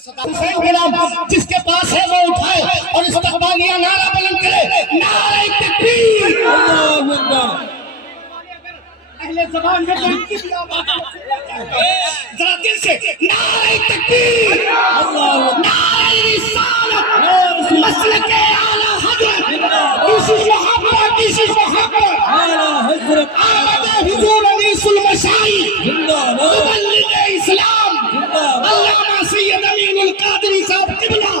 حسین کے نام جس کے پاس ہے وہ اٹھائے اور استقبالیہ نعرہ بلند کرے، نعرہ تکبیر! اللہ اکبر! اہل زبان میں تو ان کی بھی آواز ذرا دل سے نعرہ تکبیر! نعرہ رسالت! مسلک اعلی حضرت! کسی محبت! آمد حضور انیس المشائی مبلغ اسلام علامہ سید امین القادری صاحب قبلہ!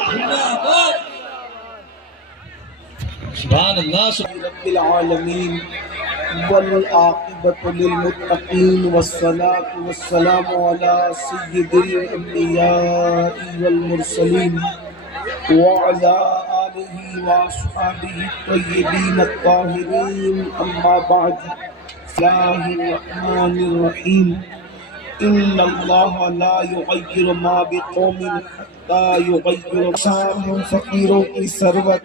سبحان اللہ رب العالمین والعاقبۃ للمتقین والصلاة والسلام علی سید الانبیاء والمرسلین وعلی آلہ واصحابہ الطیبین الطاہرین، اما بعد، بسم اللہ الرحمن الرحیم۔ ان اللہ لا یغیر ما بقوم حتی یغیر سام فقیروں کی ثروت،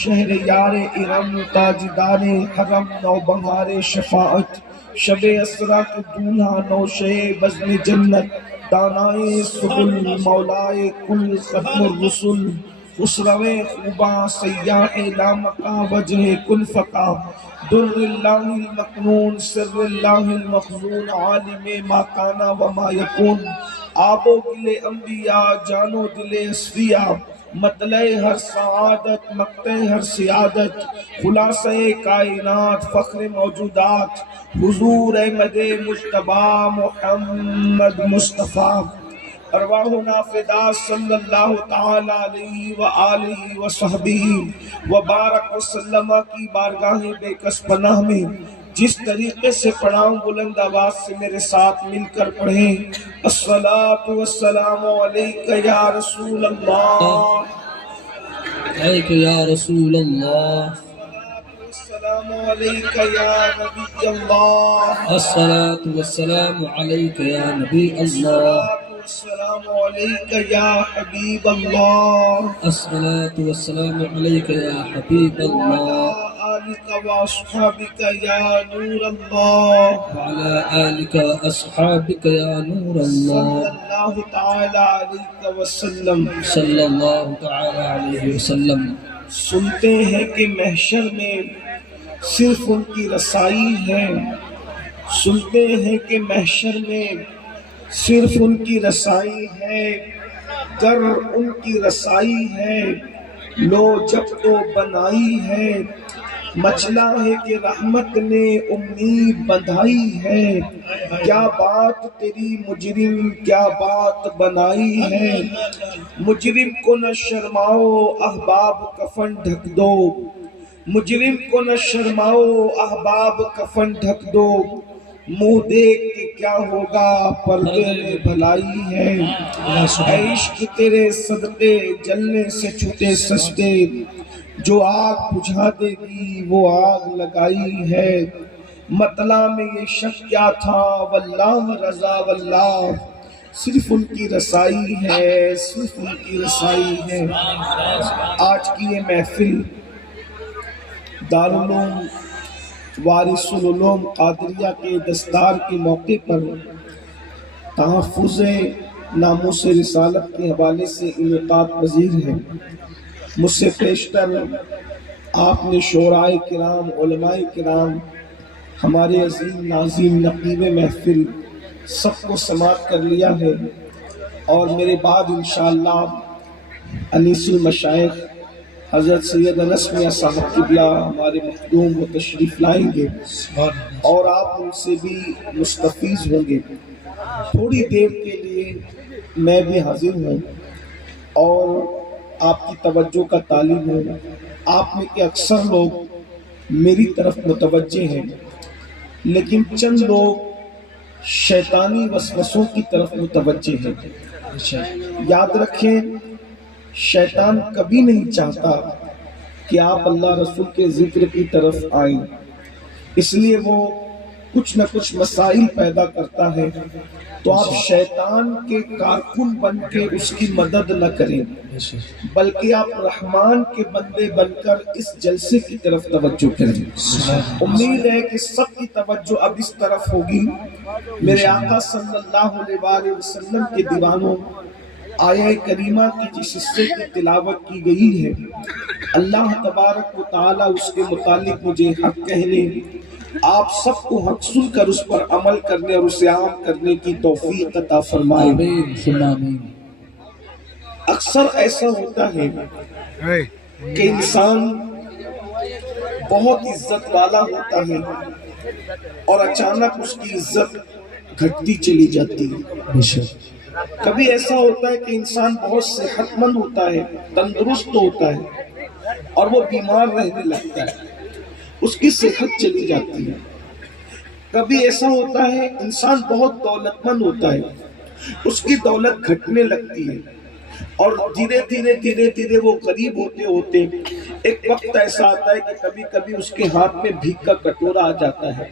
شہر یار ارم تاجدار حرم نوبہار شفاعت، شب اسرا کے دولہا نوشے بزم جنت، دانائے سبل مولائے کل ختم الرسل، خسرو خوباں سیاح لامکا وجہ کن فقا، در اللہ المکنون سر اللہ المخزون، عالم ما کانا وما یکون، آب و گل انبیاء جان و دل اصفیاء، مطلع ہر سعادت مقطع ہر سیادت، خلاصہ کائنات فخر موجودات، حضور احمد مجتبیٰ محمد مصطفیٰ، ارواحنا فدا صلی اللہ تعالی علیہ وآلہ وصحبہ وبارک وسلم کی بارگاہ بے کس پناہ میں جس طریقے سے پڑھاؤں بلند آواز سے میرے ساتھ مل کر پڑھیں۔ الصلاۃ والسلام علیک یا رسول اللہ، علیک یا رسول اللہ، السلام علیک یا نبی اللہ، الصلاة والسلام علیک یا نبی اللہ، السلام علیک یا حبیب اللہ، الصلاة والسلام علیک یا حبیب اللہ، آلک و اصحابک یا نور اللہ، وعلى آلک اصحابک یا نور اللہ، صلی اللہ تعالی علیہ وسلم۔ صلی اللہ تعالی علیہ وسلم۔ سنتے ہیں کہ محشر میں صرف ان کی رسائی ہے، سنتے ہیں کہ محشر میں صرف ان کی رسائی ہے، گر ان کی رسائی ہے لو جب تو بنائی ہے، مچلا ہے کہ رحمت نے امید بندھائی ہے، کیا بات تیری مجرم کیا بات بنائی ہے، مجرم کو نہ شرماؤ احباب کفن ڈھک دو، مجرم کو نہ شرماؤ احباب کفن ڈھک دو، منہ دیکھ کے کیا ہوگا پردے میں بھلائی ہے، اے عشق تیرے صدقے جلنے سے چھوٹے سجدے، جو آگ بجھا دے گی وہ آگ لگائی ہے، مطلع میں یہ شک کیا تھا واللہ رضا واللہ، صرف ان کی رسائی ہے، صرف ان کی رسائی ہے۔ آج کی یہ محفل دارالعلوم وارث العلوم قادریہ کے دستار کے موقع پر تحفظ ناموس رسالت کے حوالے سے انعقاد پذیر ہے۔ مجھ سے پیشتر آپ نے شعراء کرام، علماء کرام، ہمارے عظیم ناظرین نقیب محفل سب کو سماعت کر لیا ہے، اور میرے بعد انشاءاللہ انیس المشائخ حضرت سید انس میاں صاحب قبلہ ہمارے مخدوم وہ تشریف لائیں گے اور آپ ان سے بھی مستفیض ہوں گے۔ تھوڑی دیر کے لیے میں بھی حاضر ہوں اور آپ کی توجہ کا طالب ہوں۔ آپ میں کہ اکثر لوگ میری طرف متوجہ ہیں، لیکن چند لوگ شیطانی وسوسوں کی طرف متوجہ ہیں۔ یاد رکھیں، شیطان کبھی نہیں چاہتا کہ آپ اللہ رسول کے ذکر کی طرف آئیں، اس لیے وہ کچھ نہ کچھ مسائل پیدا کرتا ہے، تو آپ شیطان کے کارکن بن کے اس کی مدد نہ کریں، بلکہ آپ رحمان کے بندے بن کر اس جلسے کی طرف توجہ کریں۔ امید ہے کہ سب کی توجہ اب اس طرف ہوگی۔ میرے آقا صلی اللہ علیہ وسلم کے دیوانوں، آیہ کریمہ کی جس حصے کی تلاوت کی گئی ہے، اللہ تبارک و تعالی اس کے متعلق مجھے حق کہنے، آپ سب کو حق سن کر اس پر عمل کرنے اور اسے عام کرنے کی توفیق عطا فرمائے۔ آمین ثم آمین۔ اکثر ایسا ہوتا ہے کہ انسان بہت عزت والا ہوتا ہے اور اچانک اس کی عزت گھٹتی چلی جاتی ہے۔ بے شک۔ کبھی ایسا ہوتا ہے کہ انسان بہت صحت مند ہوتا ہے، تندرست ہوتا ہے اور وہ بیمار رہنے لگتا ہے، اس کی صحت چلی جاتی ہے۔ کبھی ایسا ہوتا ہے انسان بہت دولت مند ہوتا ہے، اس کی دولت گھٹنے لگتی ہے اور دھیرے دھیرے وہ غریب ہوتے ہوتے ایک وقت ایسا آتا ہے کہ کبھی کبھی اس کے ہاتھ میں بھیک کا کٹورا آ جاتا ہے،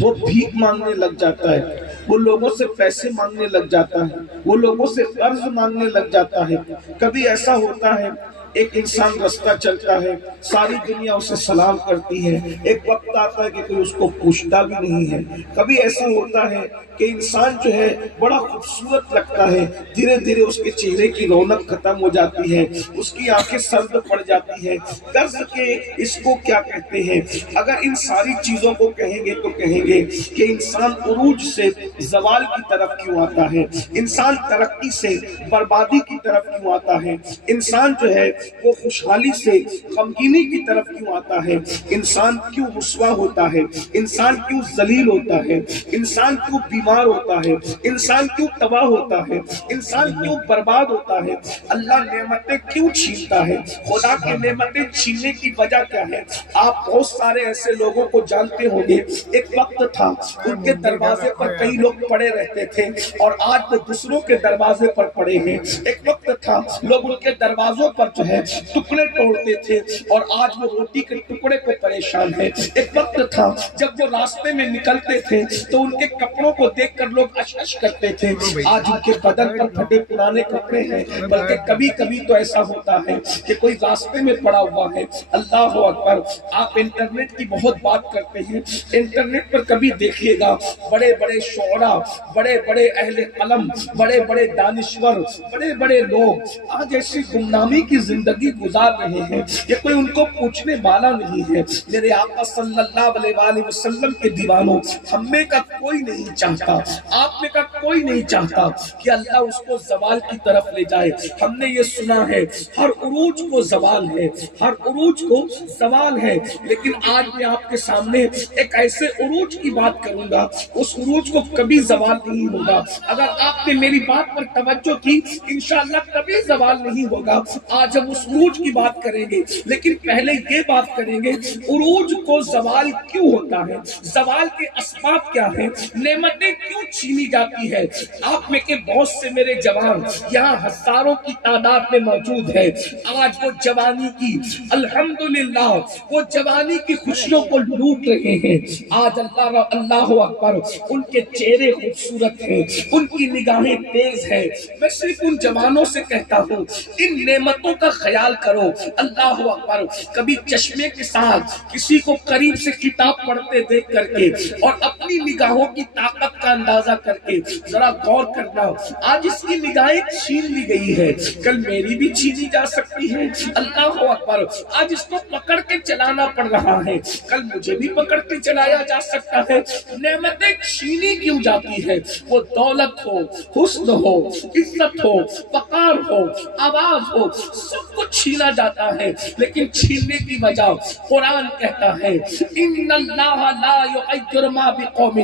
وہ بھیک مانگنے لگ جاتا ہے، وہ لوگوں سے پیسے مانگنے لگ جاتا ہے، وہ لوگوں سے قرض مانگنے لگ جاتا ہے۔ کبھی ایسا ہوتا ہے ایک انسان رستہ چلتا ہے، ساری دنیا اسے سلام کرتی ہے، ایک وقت آتا ہے کہ کوئی اس کو پوچھتا بھی نہیں ہے۔ کبھی ایسا ہوتا ہے کہ انسان جو ہے بڑا خوبصورت لگتا ہے، دھیرے دھیرے اس کے چہرے کی رونق ختم ہو جاتی ہے، اس کی آنکھیں سرد پڑ جاتی ہے۔ قرض کے اس کو کیا کہتے ہیں؟ اگر ان ساری چیزوں کو کہیں گے تو کہیں گے کہ انسان عروج سے زوال کی طرف کیوں آتا ہے، انسان ترقی سے بربادی کی طرف کیوں آتا ہے، انسان جو ہے وہ خوشحالی سے غمگینی کی طرف کیوں آتا ہے، انسان کیوں رسوا ہوتا ہے، انسان کیوں ذلیل ہوتا ہے، انسان کیوں بیمار ہوتا ہے، انسان کیوں تباہ ہوتا ہے، انسان کیوں برباد ہوتا ہے، اللہ نعمتیں کیوں چھینتا ہے، خدا کی نعمتیں چھیننے کی وجہ کیا ہے؟ آپ بہت سارے ایسے لوگوں کو جانتے ہوں گے، ایک وقت تھا ان کے دروازے پر کئی لوگ پڑے رہتے تھے اور آج وہ دوسروں کے دروازے پر پڑے ہیں۔ ایک وقت تھا لوگ ان کے دروازوں پر جو ہے ٹکڑے توڑتے تھے اور آج وہ روٹی کے ٹکڑے کو پریشان ہے۔ ایک وقت تھا جب وہ راستے میں نکلتے تھے تو ان کے کپڑوں کو دیکھ کر لوگ اشش کرتے تھے، آج ان کے بدن پر پھٹے پرانے کپڑے ہیں۔ بلکہ کبھی کبھی تو ایسا ہوتا ہے کہ کوئی راستے میں پڑا ہوا ہے۔ اللہ اکبر، آپ انٹرنیٹ کی بہت بات کرتے ہیں، انٹرنیٹ پر کبھی دیکھیے گا بڑے بڑے شعراء، بڑے بڑے اہل قلم، بڑے بڑے دانشور، بڑے بڑے لوگ آج ایسی گمنامی کی زندگی گزار رہے ہیں کہ کوئی ان کو پوچھنے والا نہیں ہے۔ میرے آقا صلی اللہ علیہ وآلہ وسلم کے دیوانوں، ہم میں کا کوئی نہیں چاہتا، آپ میں کا کوئی نہیں چاہتا کہ اللہ اس کو زوال کی طرف لے جائے۔ ہم نے یہ سنا ہے ہر عروج کو زوال ہے، ہر عروج کو زوال ہے، لیکن آج میں آپ کے سامنے ایک ایسے عروج کی بات کروں گا، اس عروج کو کبھی زوال نہیں ہوگا۔ اگر آپ نے میری بات پر توجہ کی، انشاءاللہ کبھی زوال نہیں ہوگا۔ آج ہم اس عروج کی بات کریں گے، لیکن پہلے یہ بات کریں گے عروج کو زوال کیوں ہوتا ہے، زوال کے اسباب کیا ہیں، نعمتیں کیوں چھینی جاتی ہے۔ آپ میں کے بہت سے میرے جوان یہاں ہزاروں کی تعداد میں موجود ہے، آج وہ جوانی کی الحمدللہ وہ جوانی کی خوشیوں کو لوٹ رہے ہیں۔ آج اللہ اکبر، ان کے چہرے خوبصورت ہیں، ان کی نگاہیں تیز ہیں۔ میں صرف ان جوانوں سے کہتا ہوں ان نعمتوں کا خیال کرو۔ اللہ اکبر، کبھی چشمے کے ساتھ کسی کو قریب سے کتاب پڑھتے دیکھ کر کے اور اپنی نگاہوں کی طاقت کا اندازہ کر کے ذرا غور کرنا، آج اس کی نگاہیں چھین لی گئی ہے، کل میری بھی چھینی جا سکتی ہے۔ اللہ اکبر، آج اس کو پکڑ کے چلانا پڑ رہا ہے، کل مجھے بھی پکڑ کے چلایا جا سکتا ہے۔ نعمتیں چھینی کیوں جاتی ہے؟ وہ دولت ہو، حسن ہو، عزت ہو، وقار ہو، آواز ہو، سب کچھ چھینا جاتا ہے، لیکن چھیننے کی وجہ قرآن کہتا ہے ان اللہ لا یغیر ما بقوم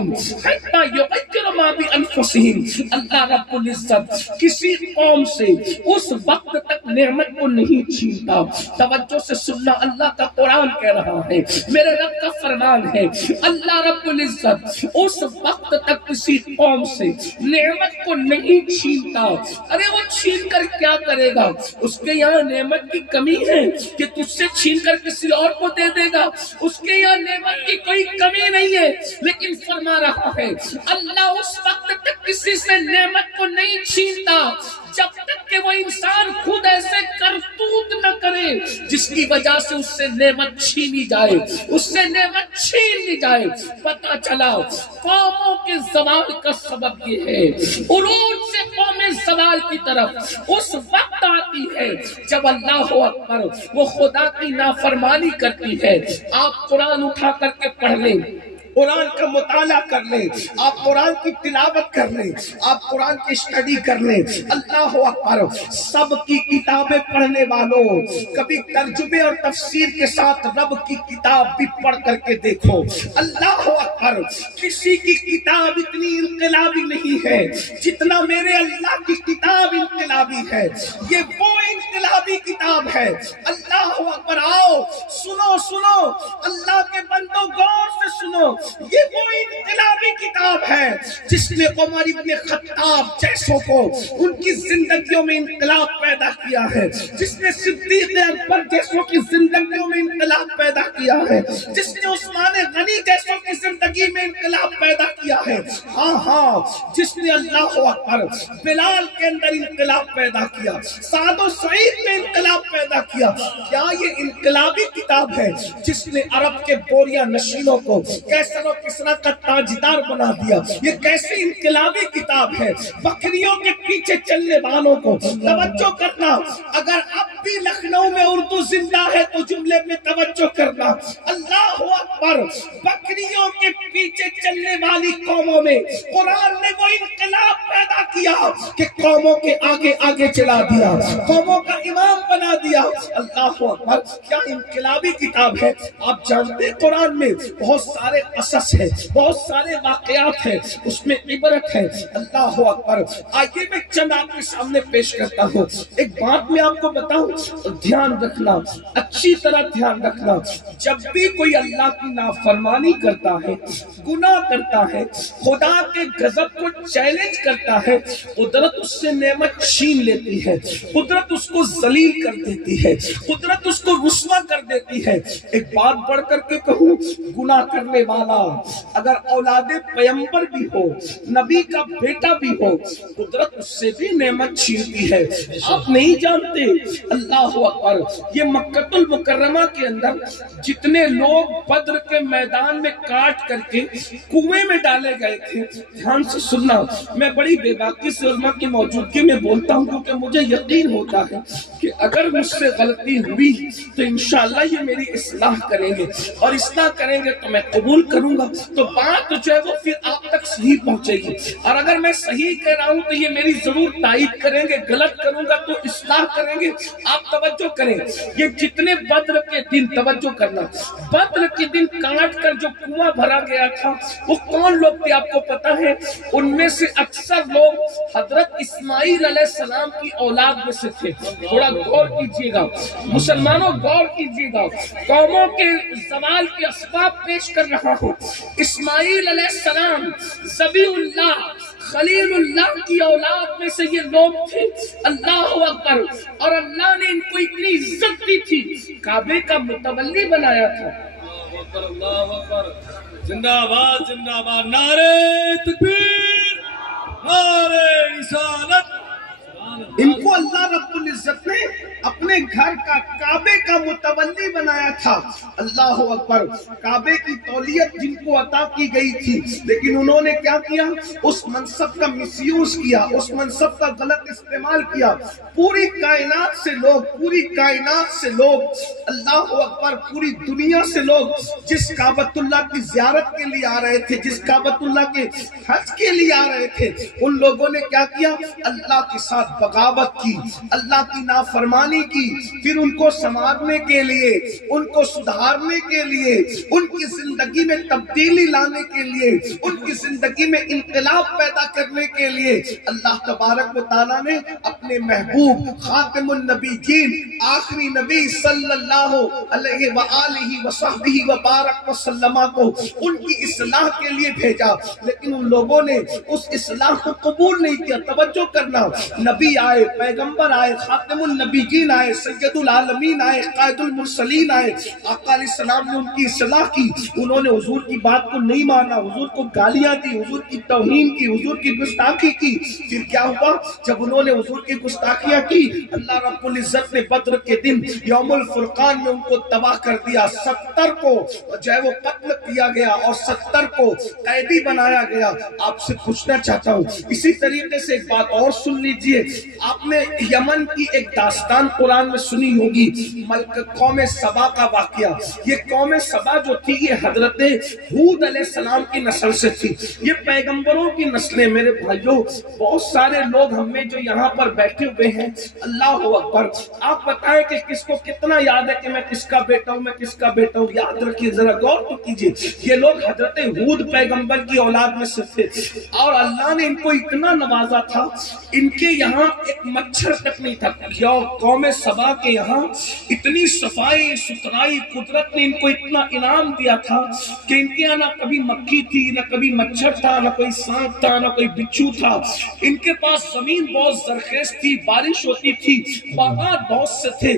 حتی یغیر ما بانفسہم۔ اللہ رب العزت کسی قوم سے اس وقت تک نعمت کو نہیں چھینتا۔ توجہ سے سننا، اللہ کا قرآن کہہ رہا ہے، میرے رب کا فرمان ہے، اللہ رب العزت اس وقت تک کسی قوم سے نعمت کو نہیں چھینتا۔ ارے وہ چھین کر کیا کرے گا؟ اس کے یہاں نعمت کی کمی ہے کہ تجھ سے چھین کر کسی اور کو دے دے گا؟ اس کے یہاں نعمت کی کوئی کمی نہیں ہے، لیکن فرما رہا ہے اللہ اس وقت تک کسی سے نعمت کو نہیں چھینتا جب تک کہ وہ انسان خود ایسے کرتوت نہ کرے جس کی وجہ سے اس سے نعمت چھینی جائے، اس سے نعمت چھین لی جائے۔ پتہ چلا قوموں کے زوال کا سبب یہ ہے، عروج سے قومیں زوال کی طرف اس وقت آتی ہے جب اللہ اکبر وہ خدا کی نافرمانی کرتی ہے۔ آپ قرآن اٹھا کر کے پڑھ لیں، قرآن کا مطالعہ کر لیں، آپ قرآن کی تلاوت کر لیں، آپ قرآن کی اسٹڈی کر لیں۔ اللہ اکبر، سب کی کتابیں پڑھنے والوں کبھی ترجمے اور تفسیر کے ساتھ رب کی کتاب بھی پڑھ کر کے دیکھو۔ اللہ اکبر، کسی کی کتاب اتنی انقلابی نہیں ہے جتنا میرے اللہ کی کتاب انقلابی ہے۔ یہ وہ انقلابی کتاب ہے۔ اللہ اکبر، آؤ سنو سنو اللہ کے بندوں، غور سے سنو، یہ وہ انقلابی کتاب ہے جس نے عمر ابن خطاب جیسوں کو ان کی زندگیوں میں انقلاب پیدا کیا ہے، جس نے صدیق اکبر جیسوں کی زندگیوں میں انقلاب پیدا کیا ہے، جس نے عثمان غنی جیسوں کی زندگی میں انقلاب پیدا کیا ہے، ہاں ہاں، جس نے اللہ اکبر بلال کے اندر انقلاب پیدا کیا، سعد و سعید میں انقلاب پیدا کیا۔ کیا یہ انقلابی کتاب ہے جس نے عرب کے بوریا نشینوں کو کیسر و کسرا کا تاجدار بنا دیا؟ یہ کیسی انقلابی کتاب ہے؟ بکریوں کے پیچھے چلنے والوں کو توجہ کرنا، اگر اب بھی لکھنؤ میں اردو زندہ ہے تو جملے میں توجہ کرنا۔ اللہ اکبر، بکریوں کے پیچھے چلنے والی قوموں میں قرآن نے وہ انقلاب پیدا کیا کہ قوموں کے آگے آگے چلا دیا، قوموں کا امام بنا دیا۔ اللہ اکبر، کیا انقلابی کتاب ہے۔ آپ جانتے قرآن میں بہت سارے قصص ہے، بہت سارے واقعات ہیں، اس میں عبرت ہے۔ اللہ اکبر، آئیے میں چند آپ کے سامنے پیش کرتا ہوں۔ ایک بات میں آپ کو بتاؤں، دھیان رکھنا، اچھی طرح دھیان رکھنا، جب بھی کوئی اللہ کی نافرمانی کرتا ہے، گناہ کرتا ہے، خدا کے غضب کو چیلنج کرتا ہے، قدرت اس سے نعمت چھین لیتی ہے، قدرت اس کو ذلیل کر دیتی ہے، قدرت اس کو رسوا کر دیتی ہے۔ ایک بات بڑھ کر کے کہوں، گناہ کرنے والا اگر اولاد پیغمبر بھی ہو، نبی کا بیٹا بھی ہو، قدرت اس سے بھی نعمت چھینتی ہے۔ آپ نہیں جانتے، اللہ اکبر، یہ مکہ المکرمہ کے اندر جتنے لوگ بدر کے میدان میں کاٹ کر کے کنویں میں ڈالے گئے تھے، دھیان سے سننا، میں بڑی بے باکی سے علماء کی موجودگی میں بولتا ہوں کیونکہ مجھے یقین ہوتا ہے کہ اگر مجھ سے غلطی ہوئی تو انشاءاللہ یہ میری اصلاح کریں گے، اور اصلاح کریں گے تو میں قبول کروں گا، تو بات جو ہے وہ پھر آپ تک صحیح پہنچے گی، اور اگر میں صحیح کہہ رہا ہوں تو یہ میری ضرور تائید کریں گے، غلط کروں گا تو اصلاح کریں گے۔ آپ توجہ کریں، یہ جتنے بدر کے دن، توجہ کرنا، بدر کے دن کاٹ کر جو کنواں بھرا گیا تھا وہ کون لوگ تھے آپ کو پتا ہے؟ ان میں سے اکثر لوگ حضرت اسماعیل علیہ السلام کی اولاد میں سے تھے۔ تھوڑا غور کیجیے گا مسلمانوں، غور کیجیے گا، قوموں کے زوال کے اسباب پیش کر رہا ہوں۔ اسماعیل علیہ السلام ذبیح اللہ خلیل اللہ کی اولاد میں سے یہ لوگ تھے۔ اللہ اکبر، اور اللہ نے ان کو اتنی عزت دی تھی، کعبے کا متولی بنایا تھا۔ اللہ اکبر، زندہ باد زندہ باد، نعرہ تکبیر، نعرہ رسالت۔ ان کو اللہ رب العزت نے اپنے گھر کا کعبے کا متولی بنایا تھا۔ اللہ اکبر، کعبے کی تولیت جن کو عطا کی گئی تھی، لیکن انہوں نے کیا کیا؟ اس منصب کا مس یوز کیا، اس منصب کا غلط استعمال کیا۔ پوری کائنات سے لوگ، پوری کائنات سے لوگ، اللہ اکبر، پوری دنیا سے لوگ جس کعبۃ اللہ کی زیارت کے لیے آ رہے تھے، جس کعبۃ اللہ کے حج کے لیے آ رہے تھے، ان لوگوں نے کیا کیا؟ اللہ کے ساتھ بغاوت کی، اللہ کی نافرمانی کی۔ پھر ان کو سنوارنے کے لیے، ان کو سدھارنے کے لیے، ان کی زندگی میں تبدیلی لانے کے لیے، ان کی زندگی میں انقلاب پیدا کرنے کے لیے اللہ تبارک و تعالیٰ نے اپنے محبوب خاتم النبیین، آخری نبی صلی اللہ علیہ وآلہ وصحبہ وبارک وسلم کو ان کی اصلاح کے لیے بھیجا، لیکن ان لوگوں نے اس اصلاح کو قبول نہیں کیا۔ توجہ کرنا، نبی آئے، پیغمبر آئے، خاتم النبیین آئے، آئے، سید العالمین آئے، قائد المرسلین آئے، آقا علیہ السلام نے ان کی اصلاح کی، انہوں نے حضور کی بات کو نہیں مانا، حضور کو گالیاں دی، حضور کی توہین کی، حضور کی گستاخی کی۔ پھر کیا ہوا؟ جب انہوں نے حضور کی گستاخیاں کی، اللہ رب العزت نے بدر کے دن یوم الفرقان میں ان کو تباہ کر دیا، 70 کو جو ہے وہ قتل کیا گیا اور 70 کو قیدی بنایا گیا۔ آپ سے پوچھنا چاہتا ہوں، اسی طریقے سے ایک بات اور سن لیجئے، آپ نے یمن کی ایک داستان قرآن میں سنی ہوگی، قوم سبا کا واقعہ۔ یہ قوم سبا جو تھی یہ حضرت ہود علیہ السلام کی نسل سے تھی، یہ پیغمبروں کی نسلیں۔ میرے بھائیوں، بہت سارے لوگ ہم میں جو یہاں پر بیٹھے ہوئے ہیں، اللہ اکبر، آپ بتائیں کہ کس کو کتنا یاد ہے کہ میں کس کا بیٹا ہوں، میں کس کا بیٹا ہوں؟ یاد رکھیے، ذرا غور تو کیجئے، یہ لوگ حضرت ہود پیغمبر کی اولاد میں سے تھے، اور اللہ نے ان کو اتنا نوازا تھا، ان کے یہاں ایک مچھر تک نہیں تھا۔ قوم سبا کے یہاں اتنی صفائی ستھرائی، قدرت نے ان کو اتنا انعام دیا تھا کہ ان کے یہاں نہ کبھی مکھی تھی، نہ کبھی مچھر تھا، نہ کوئی سانپ تھا، نہ کوئی بچھو تھا۔ ان کے پاس زمین بہت زرخیز تھی، بارش ہوتی تھی، باغات بہت سے تھے۔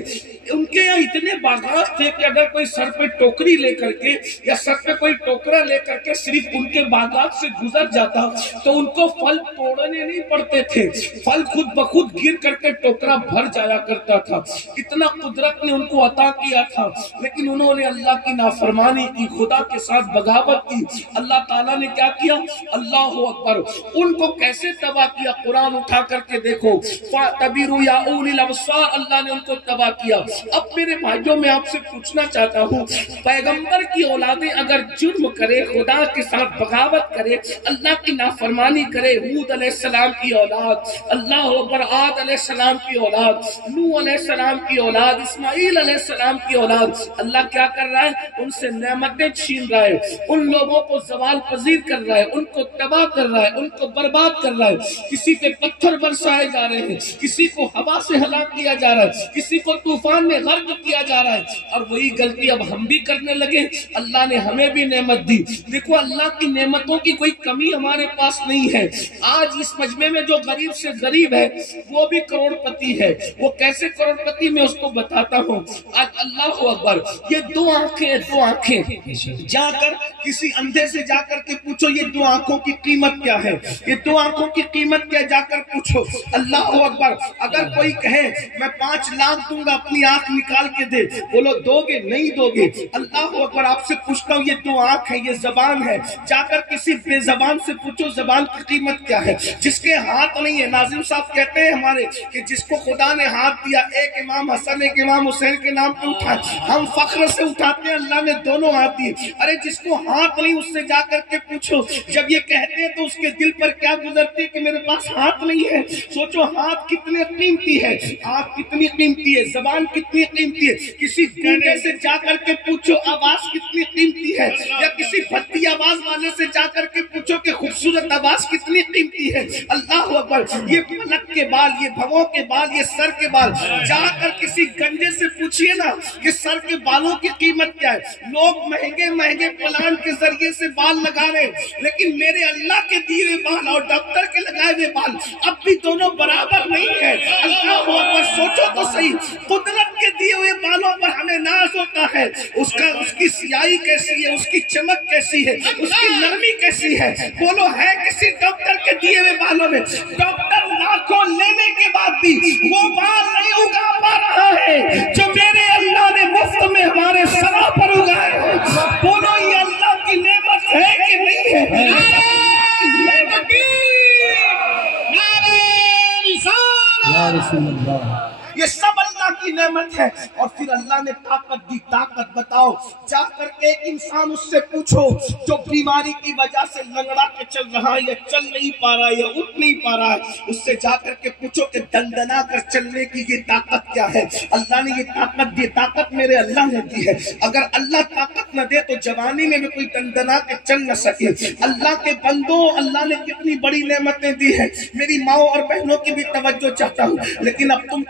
ان کے یہاں اتنے باغات تھے کہ اگر کوئی سر پہ ٹوکری لے کر کے یا سر پہ کوئی ٹوکرا لے کر کے صرف ان کے باغات سے گزر جاتا تو ان کو پھل توڑنے نہیں پڑتے تھے، پھل خود بخود گر کر کے ٹوکرا بھر جایا کرتا تھا۔ اتنا قدرت نے ان کو عطا کیا تھا، لیکن انہوں نے اللہ کی نافرمانی کی، خدا کے ساتھ بغاوت کی۔ اللہ تعالیٰ نے کیا کیا؟ اللہ اکبر، ان کو کیسے تباہ کیا؟ قرآن اٹھا کر کے دیکھو، فَاعْتَبِرُوا يَا أُولِي الْأَبْصَارِ، اللہ نے ان کو تباہ کیا۔ اب میرے بھائیوں، میں آپ سے پوچھنا چاہتا ہوں، پیغمبر کی اولادیں اگر جرم کرے، خدا کے ساتھ بغاوت کرے، اللہ کی نافرمانی کرے، ہود علیہ السلام کی اولاد، اللہ اکبر، عاد علیہ السلام کی اولاد، نوح علیہ السلام کی اولاد، اسماعیل علیہ السلام کی اولاد، اللہ کیا کر رہا ہے؟ ان سے نعمتیں چھین رہا ہے، ان لوگوں کو زوال پذیر کر رہا ہے، ان کو تباہ کر رہا ہے، ان کو برباد کر رہا ہے۔ کسی پہ پتھر برسائے جا رہے ہیں، کسی کو ہوا سے ہلاک کیا جا رہا ہے، کسی کو طوفان میں غرق کیا جا رہا ہے، اور وہی غلطی اب ہم بھی کرنے لگے۔ اللہ نے ہمیں بھی نعمت دی، دیکھو اللہ کی نعمتوں کی کوئی کمی ہمارے پاس نہیں ہے۔ آج اس مجمع میں جو غریب سے غریب ہے وہ بھی کروڑ پتی ہے۔ وہ کیسے کروڑ پتی، میں اس کو بتاتا ہوں۔ آج اللہ اکبر، یہ دو آنکھیں جا کر کسی اندھے سے جا کر کے پوچھو یہ دو آنکھوں کی قیمت کیا ہے، یہ دو آنکھوں کی قیمت کیا، جا کر پوچھو۔ اللہ اکبر، اگر کوئی کہے میں 5 لاکھ دوں گا اپنی آنکھ نکال کے دے، بولو دو گے؟ نہیں دو گے۔ اللہ اکبر، آپ سے پوچھتا ہوں، یہ دو آنکھ ہے، یہ زبان ہے، جا کر کسی بے زبان سے پوچھو زبان کی قیمت کیا ہے۔ جس کے ہاتھ نہیں ہے، ناظم صاحب کہتے ہیں ہمارے کہ جس کو خدا نے ہاتھ دیا، ایک امام حسن ایک امام حسین کے نام پہ اٹھائے، ہم فخر سے اٹھاتے ہیں، اللہ نے دونوں ہاتھ دیے۔ ارے جس کو ہاتھ نہیں، اس سے جا کر کے پوچھو۔ جب یہ کہتے ہیں تو اس کے دل پر کیا گزرتی ہے کہ میرے پاس ہاتھ نہیں ہے۔ سوچو ہاتھ کتنے قیمتی ہے، آنکھ کتنی قیمتی ہے، زبان کتنی قیمتی ہے۔ کسی گونگے سے جا کر کے پوچھو آواز کتنی قیمتی ہے، یا کسی بھدی آواز والے سے جا کر کے پوچھو کہ خوبصورت آواز کتنی قیمتی ہے۔ اللہ اکبر، یہ پلک کے بال، یہ بھووں کے بال، یہ سر کے بال، جا کر کسی گنجے سے پوچھئے نا کہ سر کے بالوں کی قیمت کیا ہے۔ لوگ مہنگے مہنگے پلان کے ذریعے سے بال لگا رہے ہیں، لیکن میرے اللہ کے دیے ہوئے بال اور ڈاکٹر کے لگائے ہوئے بال اب بھی دونوں برابر نہیں ہے۔ اللہ اکبر، سوچو تو صحیح، قدرت کے دیے ہوئے بالوں پر ہمیں ناز ہوتا ہے، اس کی سیاہی کیسی ہے، اس کی چمک کیسی ہے، اس کی نرمی کیسی ہے۔ بولو ہے کسی ڈاکٹر کے دیے ہوئے بالوں میں؟ ڈاکٹر لاکھوں لینے کے بعد بھی وہ بال نہیں اگا پا رہا ہے جو میرے اللہ نے مفت میں ہمارے سرا پر اگائے ہیں۔ بولو یہ اللہ کی نعمت ہے کہ نہیں ہے؟ یا رسول اللہ، یہ سب اللہ کی نعمت ہے۔ اور پھر اللہ نے طاقت دی، طاقت بتاؤ، جا کر ایک انسان اس سے پوچھو جو بیماری کی وجہ سے لنگڑا کے چل رہا ہے، یا چل نہیں پا رہا ہے، یا اٹھ نہیں پا رہا ہے، اس سے جا کر کے پوچھو کہ دندنا کر چلنے کی یہ طاقت کیا ہے۔ اللہ نے یہ طاقت دی، طاقت میرے اللہ نے دی ہے۔ اگر اللہ طاقت نہ دے تو جوانی میں بھی کوئی دندنا کے چل نہ سکے۔ اللہ کے بندوں، اللہ نے کتنی بڑی نعمتیں دی ہیں۔ میری ماں اور بہنوں کی بھی توجہ چاہتا ہوں، لیکن اب تم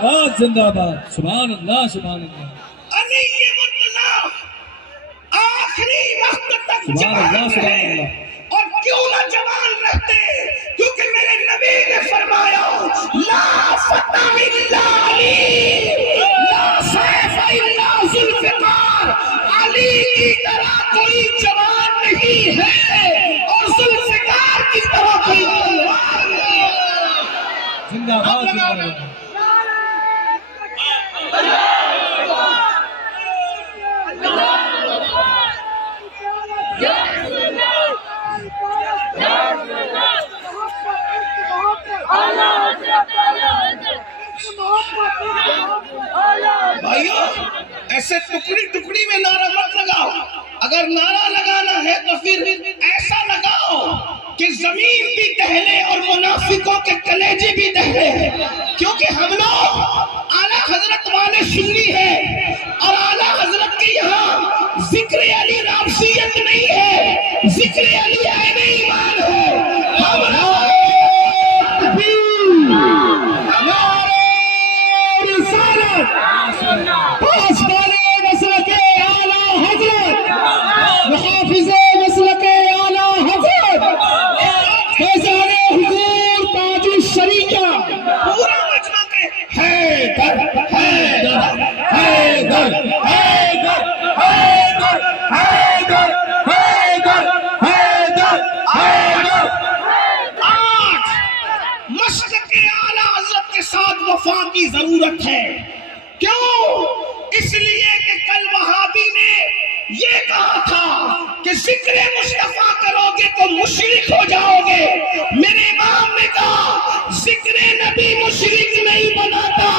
آباد زندہ آباد سبحان اللہ سبحان اللہ علی مرتضیٰ آخری وقت تک سبحان اللہ جوان سبحان رہے، اللہ اور کیوں نہ جوان رہتے، کیونکہ میرے نبی نے فرمایا لا فتح الا علی، لا سیف الا ذوالفقار، علی کی طرح کوئی جوان نہیں ہے اور ذوالفقار کی طرح کوئی تلوار نہیں ہے۔ زندہ آباد زندہ آباد بھائیو ایسے ٹکڑی ٹکڑی میں نعرہ مت لگاؤ، اگر نعرہ لگانا ہے تو پھر ایسا لگاؤ کہ زمین بھی دہلے اور منافقوں کے کلیجے بھی دہلے، کیونکہ ہم لوگ اعلیٰ حضرت والے سنی ہیں اور اعلیٰ حضرت کے یہاں ذکر علی رابطیت نہیں ہے، ذکر علی عین ایمان ہے۔ ہم لوگ پاسبان مسلک اعلیٰ حضرت، محافظ مسلک اعلیٰ حضرت، فیضان حضور تاج الشریعہ، پورا مجمع کے حیدر حیدر حیدر حیدر حیدر حیدر حیدر حیدر حیدر۔ آج مسلک اعلیٰ حضرت کے ساتھ وفا کی ضرورت ہے، کیوں؟ اس لیے کہ کل وہابی نے یہ کہا تھا کہ ذکر مصطفیٰ کرو گے تو مشرک ہو جاؤ گے، میرے امام نے کہا ذکر نبی مشرک نہیں بناتا،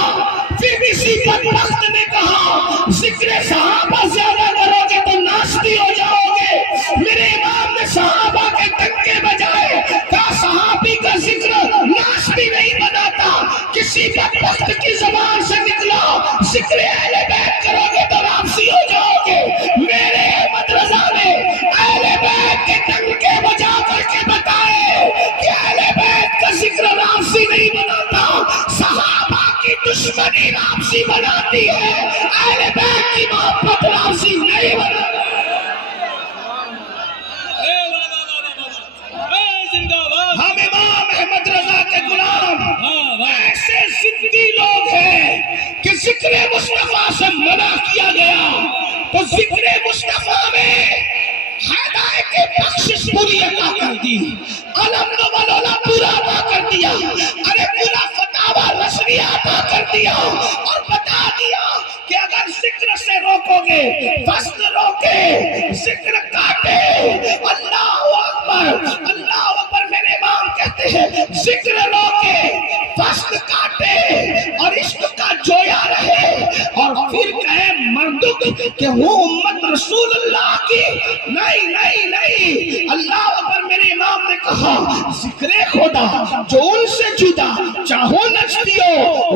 پھر اسی بدبخت نے کہا ذکر صحابہ زیادہ کرو گے تو ناستی ہو جاؤ گے، میرے امام نے صحابہ کے ڈنکے بجائے کہا صحابی کا ذکر ناستی نہیں بناتا، کسی بدبخت کی زبان سے نکلا ذکر اہل بیت کرو گے تو رابطی ہو جاؤ گے، میرے احمد رضا نے اہل بیت کے ڈنکے بجا کر کے بتائے کہ اہل بیت کا ذکر رابطی نہیں بناتا، صحابہ کی دشمنی رابطی بناتی ہے، اہل بیت کی محبت رابطی نہیں بناتی۔ ہم امام احمد رضا کے غلام ایسے ضدی لوگ ہیں کہ ذکر مصطفیٰ سے منع کیا گیا تو ذکر مصطفیٰ میں ہدایت کی بخشش پوری عطا کر دی، الحمد للہ پورا عطا کر دیا، ارے پورا فتاوی رسمی عطا کر دیا اور بتا دیا کہ اگر ذکر سے روکو گے فصل روکے، ذکر کاٹے، اللہ اکبر اللہ اکبر، میرے امام کہتے ہیں ذکر روکے فصل کاٹے اور عشق کا جویا رہے، اور پھر کہے مردوں کہ وہ امت رسول اللہ کی نہیں نہیں نہیں، اللہ اکبر، میرے امام نے کہا ذکر خدا جو ان سے جدا چاہو نچتیو،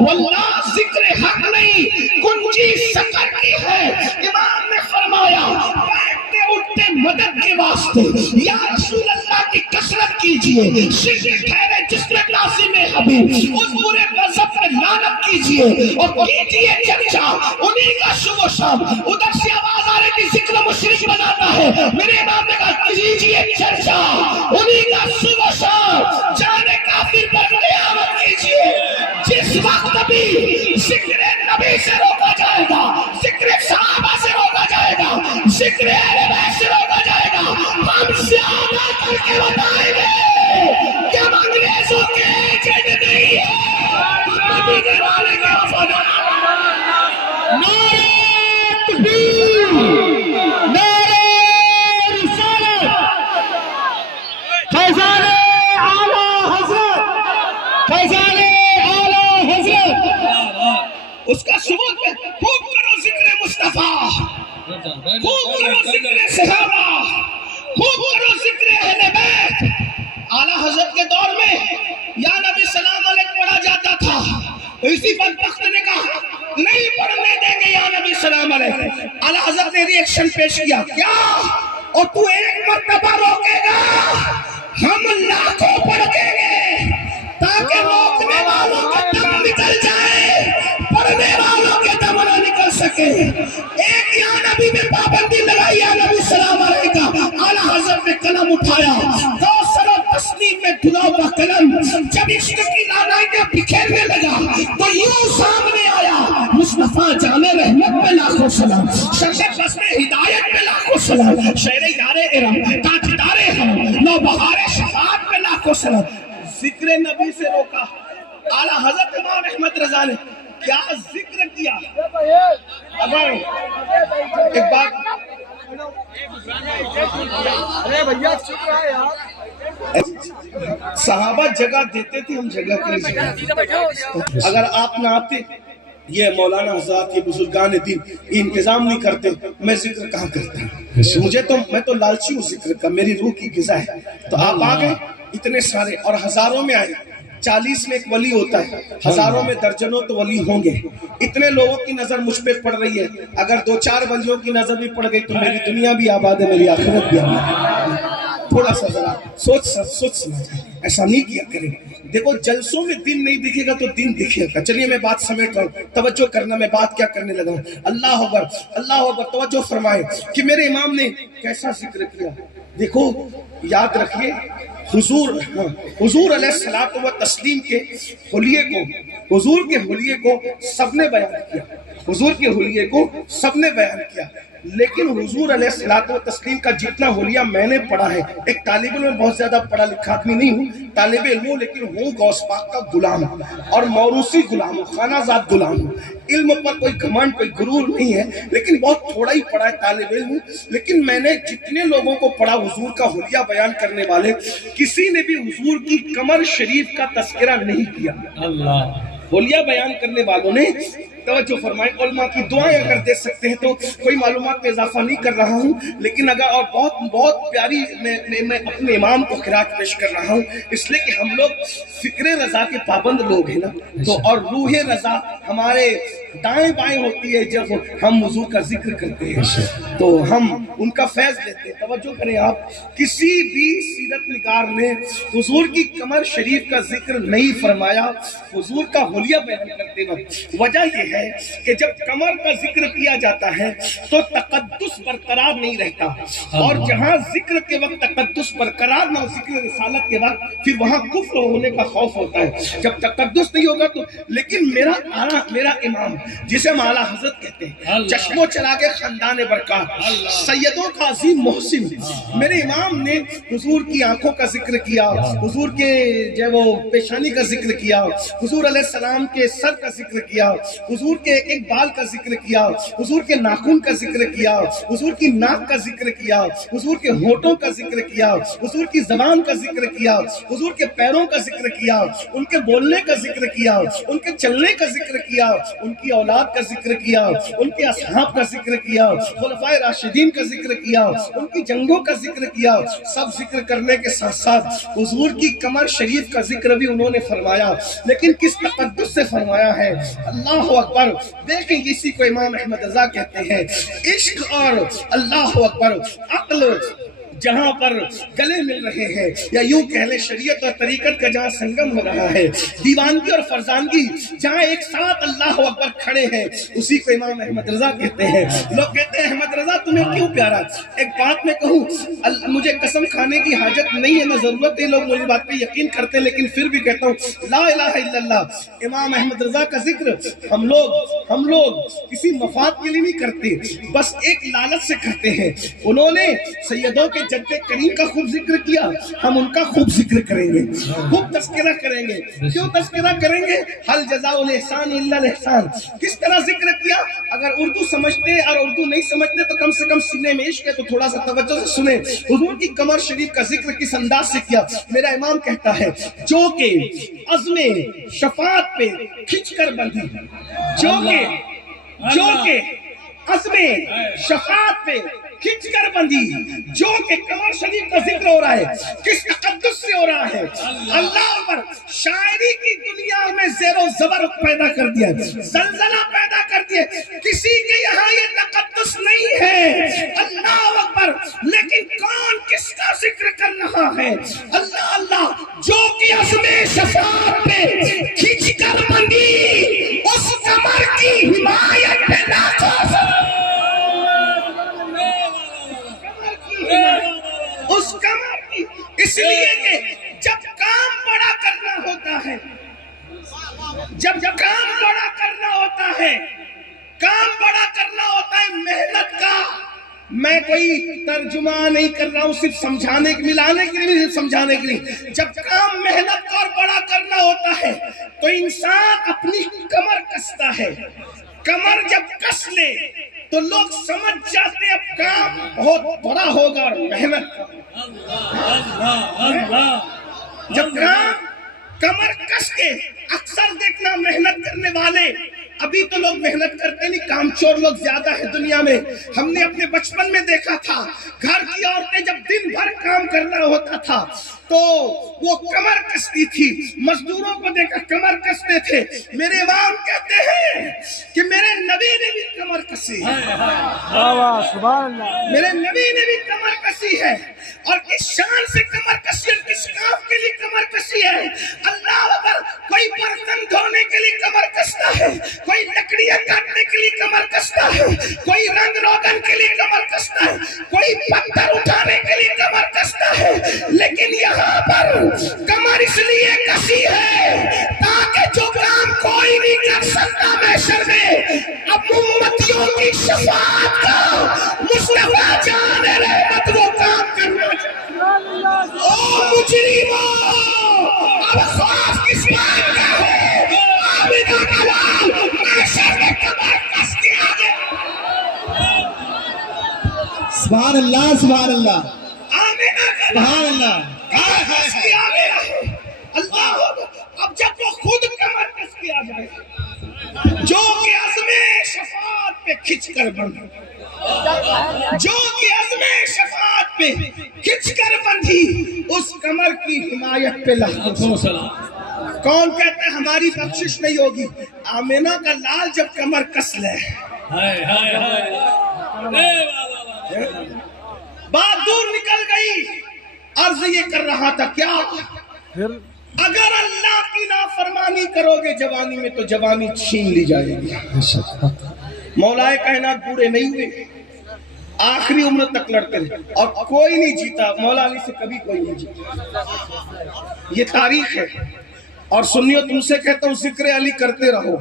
واللہ ذکر حق نہیں کنجی سکر کی ہے۔ امام نے فرمایا بیٹھتے اٹھتے مدد کے واسطے یا رسول اللہ کی کثرت کیجئے، شرک ٹھہرے جس نے لازم حبیب، اس برے مذہب پر لعنت کیجئے اور کیجئے چرچا انہی کا شب و شام۔ ادھر سے آواز آ رہی تھی ذکر مشرک بناتا ہے، میرے امام نے کہا کیجئے چرچا انہی کا شب و شام، جانے کافر پر قیامت کیجئے۔ جس وقت بھی ذکر نبی سے روکا جائے گا، ذکر صحابہ سے روکا جائے گا، ذکر اہل بیت سے روکا جائے گا، ہم زیادہ کر کے بتائیں گے کہ ہم انگریزوں کے ایجنٹ نہیں ہیں، نبی کے والے کا وفادار۔ نعرہ تکبیر، نعرہ رسالت، فیضان اعلیٰ حضرت، فیضان اعلیٰ حضرت، اس کا ثبوت ہے۔ خوب کرو ذکر مصطفیٰ، خوب کرو ذکر صحابہ، خوب کرو ذکر اہل بیت۔ اعلیٰ حضرت کے دور میں یا نبی سلام علیہ پڑھا جاتا تھا، اسی بدبخت نے کہا نہیں پڑھنے دیں گے یا نبی سلام علیہ۔ اعلیٰ حضرت نے ری ایکشن پیش کیا، کیا اور تو ایک مرتبہ روکے گا ہم لاکھوں پڑھیں گے تاکہ روکنے والوں کا دم نکل جائے، سکے. ایک یا نبی میں پابندی لگائی یا نبی سلام علیہ کا. اعلیٰ حضرت نے قلم اٹھایا, کوثر و تسلیم میں دھلا ہوا قلم جب عشق کی رعنائیاں بکھیرنے لگا تو یوں سامنے آیا, مصطفیٰ جامع رحمت پہ لاکھوں سلام, شرف بس میں ہدایت پہ لاکھوں سلام, شہر یار ارم تاجدار ہم نوبہار شفاعت پہ لاکھوں سلام. ذکر نبی سے روکا. اعلیٰ حضرت امام احمد رضا نے کیا ذکر کیا. اگر ایک بات صحابہ جگہ دیتے تھے, ہم جگہ کے لیے. اگر آپ نہ آتے, یہ مولانا حضرات, یہ بزرگان دین انتظام نہیں کرتے, میں ذکر کہاں کرتا. میں تو لالچی ہوں ذکر کا, میری روح کی غذا ہے. تو آپ آ گئے اتنے سارے, اور ہزاروں میں آئے. 40 میں ایک ولی ہوتا ہے, ہزاروں میں درجنوں تو ولی ہوں گے. اتنے لوگوں کی نظر مجھ پہ پڑ رہی ہے, اگر 2-4 ولیوں کی نظر بھی پڑ گئی تو میری دنیا بھی آباد ہے, میری آخرت بھی آباد. تھوڑا سا ذرا سوچ سمجھ, ایسا نہیں کیا کریں. دیکھو جلسوں میں دین نہیں دکھے گا تو دین دکھے گا. چلیے میں بات سمیٹ رہا ہوں, توجہ کرنا, میں بات کیا کرنے لگا ہوں. اللہ اکبر, اللہ اکبر. توجہ فرمائے کہ میرے امام نے کیسا ذکر کیا. دیکھو یاد رکھیے, حضور علیہ الصلوۃ والتسلیم کے حلیے کو, حضور کے حلیے کو سب نے بیان کیا, حضور کے حلیے کو سب نے بیان کیا. لیکن حضور علیہ الصلوۃ والتسلیم کا جتنا حلیہ میں نے پڑھا ہے, ایک طالب علم, بہت زیادہ پڑھا لکھا آدمی نہیں ہوں, طالب علم ہوں, لیکن ہوں غوث پاک کا غلام اور موروثی غلام ہوں, خانہ زاد غلام ہوں. علم پر کوئی گھمنڈ, کوئی غرور نہیں ہے, لیکن بہت تھوڑا ہی پڑھا ہے, طالب علم ہوں. لیکن میں نے جتنے لوگوں کو پڑھا حضور کا حلیہ بیان کرنے والے, کسی نے بھی حضور کی کمر شریف کا تذکرہ نہیں کیا. اللہ, حلیہ بیان کرنے والوں نے. توجہ فرمائیں, علماء کی دعائیں اگر دے سکتے ہیں تو, کوئی معلومات میں اضافہ نہیں کر رہا ہوں, لیکن اگر اور بہت پیاری میں اپنے امام کو خراج پیش کر رہا ہوں, اس لیے کہ ہم لوگ فکر رضا کے پابند لوگ ہیں نا, تو اور روح رضا ہمارے دائیں بائیں ہوتی ہے. جب ہم حضور کا ذکر کرتے ہیں تو ہم ان کا فیض لیتے ہیں. توجہ کریں آپ, کسی بھی سیرت نگار نے حضور کی کمر شریف کا ذکر نہیں فرمایا حضور کا حلیہ بیان کرتے وقت. وجہ یہ ہے کہ جب کمر کا ذکر کیا جاتا ہے تو تقدس برقرار نہیں رہتا, اور جہاں ذکر کے وقت تقدس برقرار نہ ہو, ذکر رسالت کے وقت, پھر وہاں کفر ہونے کا خوف ہوتا ہے. جب تقدس نہیں ہوگا تو. لیکن میرا امام جسے ہم اعلیٰ حضرت کہتے ہیں, چشم و چراغ خاندان برکات, سیدوں کا عظیم محسن, میرے امام نے حضور کی آنکھوں کا ذکر کیا, حضور کے جو وہ پیشانی کا ذکر کیا, حضور علیہ السلام کے سر کا ذکر کیا, حضور کے ایک بال کا ذکر کیا, حضور کے ناخن کا ذکر کیا, حضور کی ناک کا ذکر کیا, حضور کے ہونٹوں کا ذکر کیا, حضور کی زبان کا ذکر کیا, حضور کے پیروں کا ذکر کیا, ان کے بولنے کا ذکر کیا, ان کے چلنے کا ذکر کیا, ان کی اولاد کا ذکر کیا, ان کے اصحاب کا ذکر کیا, خلفائے راشدین کا ذکر کیا, ان کی جنگوں کا ذکر کیا. سب ذکر کرنے کے ساتھ ساتھ حضور کی کمر شریف کا ذکر بھی انہوں نے فرمایا, لیکن کس تقدس سے فرمایا ہے. اللہ اکبر. دیکھیں اسی کو امام احمد رضا کہتے ہیں. عشق اور اللہ اکبر عقل جہاں پر گلے مل رہے ہیں, یا یوں کہہ لیں شریعت اور طریقت کا جہاں سنگم ہو رہا ہے, دیوانگی اور فرزانگی جہاں ایک ساتھ اللہ اکبر کھڑے ہیں, اسی کو امام احمد رضا کہتے ہیں. لوگ کہتے ہیں احمد رضا تمہیں کیوں پیارا. ایک بات میں کہوں, مجھے قسم کھانے کی حاجت نہیں ہے, نہ ضرورت ہے, لوگ میری بات پہ یقین کرتے, لیکن پھر بھی کہتا ہوں لا الہ الا اللہ. امام احمد رضا کا ذکر ہم لوگ کسی مفاد کے لیے نہیں کرتے, بس ایک لالچ سے کرتے ہیں. انہوں نے سیدوں کے جد کریم کا خوب ذکر کیا, ہم ان کا خوب ذکر کریں گے, خوب تذکرہ کریں گے. کیوں تذکرہ کریں گے؟ حل جزاء الاحسان الا الاحسان. کس طرح ذکر کیا؟ اگر اردو سمجھتے اور اردو نہیں سمجھتے تو کم سے کم سینے میں عشق ہے تو تھوڑا سا توجہ سے سنیں. حضور کی کمر شریف کا ذکر کس انداز سے کیا. میرا امام کہتا ہے جو کہ عزم شفاعت پہ کھچ کر بندھی, جو کہ عزم شفاعت پہ کھچ کر بندھی, جو کہ کمر شریف کا ذکر ہو رہا ہے, کس تقدس سے ہو رہا ہے. اللہ پر شاعری کی دنیا میں زیر و زبر پیدا کر دیا, زلزلہ پیدا کر دیا. کسی کے یہاں یہ تقدس نہیں ہے, اللہ اکبر. لیکن کون کس کا ذکر کر رہا ہے؟ اللہ اللہ. جو کہ عزم شفاعت پہ کھچ کر بندھی, اس کمر کی حمایت پہ لاکھوں میں کوئی ترجمہ نہیں کر رہا ہوں، صرف سمجھانے کے ملانے کے لیے، سمجھانے کے لیے۔ جب کام محنت اور بڑا کرنا ہوتا ہے تو انسان اپنی کمر کستا ہے، کمر جب کس لے تو لوگ سمجھ جاتے اب کام بہت بڑا ہوگا اور محنت جب کام کمر کس کے، اکثر دیکھنا محنت کرنے والے، ابھی تو لوگ محنت کرتے نہیں، کام چور لوگ زیادہ ہے دنیا میں۔ ہم نے اپنے بچپن میں دیکھا تھا گھر کی عورتیں جب دن بھر کام کرنا ہوتا تھا تو وہ کمر کستی تھی، مزدوروں کو دیکھا کمر کستے تھے۔ میرے امام کہتے ہیں کہ میرے نبی نے بھی کمر کسی ہے، میرے نبی نے بھی کمر کسی ہے، اور کس شان سے کمر کسی ہے، کس کام کے لیے کمر کسی ہے۔ اللہ اکبر، کوئی برتن دھونے کے لیے کمر کستا ہے، کوئی لکڑیاں کاٹنے کے لیے کمر کستا ہے، کوئی رنگ روغن کے لیے کمر کستا ہے، کوئی پتھر اٹھانے کے لیے کمر کستا ہے، لیکن یہاں پر کمر اس لیے کسی ہے تاکہ جو کام کوئی نہیں کر سکتا محشر میں، اب امتیوں کی شفاعت کا مصطفیٰ جان رحمت وہ کام کرنا چاہتا۔ او مجرموں، اب خوف کس بات کا ہے؟ آمینہ نوال محشر میں کمر کس کے آگے، سبحان اللہ سبحان اللہ آمینہ سبحان اللہ۔ کس کے آگے ہے اللہ۔ اب جب وہ خود کمر کس کے آ جائے جو کہ عزم شفاعت پہ کھچ کر بندھی، جو کہ عزم شفاعت پہ کھچ کر بندھی، اس کمر کی حمایت پہ لاکھوں سلام۔ کون کہتا ہے ہماری بخشش نہیں ہوگی؟ آمینہ کا لال جب کمر کس لے، بات دور نکل گئی۔ عرض یہ کر رہا تھا کیا اگر اللہ کی نافرمانی کرو گے جوانی میں تو جوانی چھین لی جائے گی۔ مولا کائنات بوڑھے نہیں ہوئے، آخری عمر تک لڑتے رہے اور کوئی نہیں جیتا، مولا علی سے کبھی کوئی نہیں جیتا، یہ تاریخ ہے۔ اور سنیو تم سے کہتا ہوں ذکر علی کرتے رہو،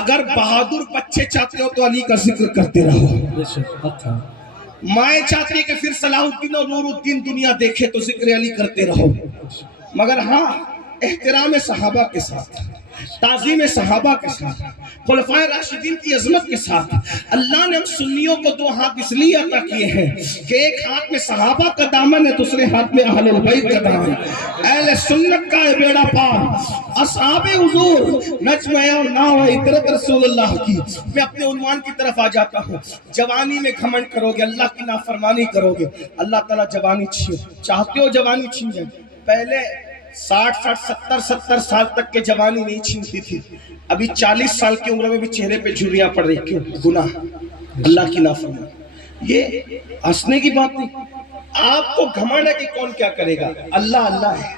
اگر بہادر بچے چاہتے ہو تو علی کا ذکر کرتے رہو۔ مائیں چاہتی ہے کہ پھر صلاح الدین اور نور الدین دنیا دیکھے تو ذکر علی کرتے رہو، مگر ہاں احترام صحابہ کے ساتھ، تعظیم صحابہ کے ساتھ، خلفائے راشدین کی عظمت کے ساتھ۔ اللہ نے ہم سنیوں کو دو ہاتھ اس لیے عطا کیے ہیں کہ ایک ہاتھ میں صحابہ کا دامن ہے، دوسرے ہاتھ میں اہل البیت کا دامن۔ اہل سنت کا ہے بیڑا پار، اصحاب حضور نجم اور ناو عطرت رسول اللہ کی۔ میں اپنے عنوان کی طرف آ جاتا ہوں۔ جوانی میں گھمنڈ کرو گے، اللہ کی نافرمانی کرو گے، اللہ تعالیٰ جوانی چاہتے ہو جوانی چھین جائے۔ پہلے 60 سال تک کے جوانی نہیں چھینتی تھی، ابھی 40 سال کی عمر میں بھی چہرے پہ جھریاں پڑ رہی، کیوں؟ گناہ، اللہ کی نافرمانی۔ یہ ہنسنے کی بات نہیں، آپ کو گھمنڈ ہے کہ کون کیا کرے گا، اللہ اللہ ہے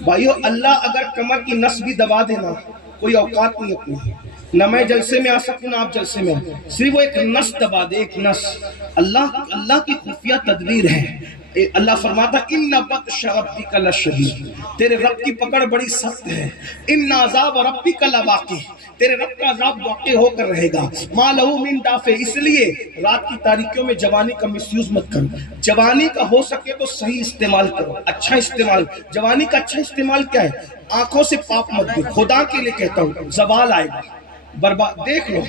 بھائیو۔ اللہ اگر کمر کی نس بھی دبا دینا کوئی اوقات نہیں اپنی، نہ میں جلسے میں آ سکوں نہ آپ جلسے میں، صرف وہ ایک نس دبا دے، ایک نس۔ اللہ کی خفیہ تدبیر ہے۔ اللہ فرماتا ان بطش ربک لشدید، تیرے رب کی پکڑ بڑی سخت ہے۔ ان عذاب ربک لواقع، تیرے رب کا عذاب واقع ہو کر رہے گا۔ ما لہ من دافع، اس لیے رات کی تاریکیوں میں جوانی کا مس یوز مت کرو، جوانی کا ہو سکے تو صحیح استعمال کرو، اچھا استعمال۔ جوانی کا اچھا استعمال کیا ہے؟ آنکھوں سے پاپ مت دو، خدا کے لیے کہتا ہوں، زوال آئے گا، برباد۔ دیکھ لو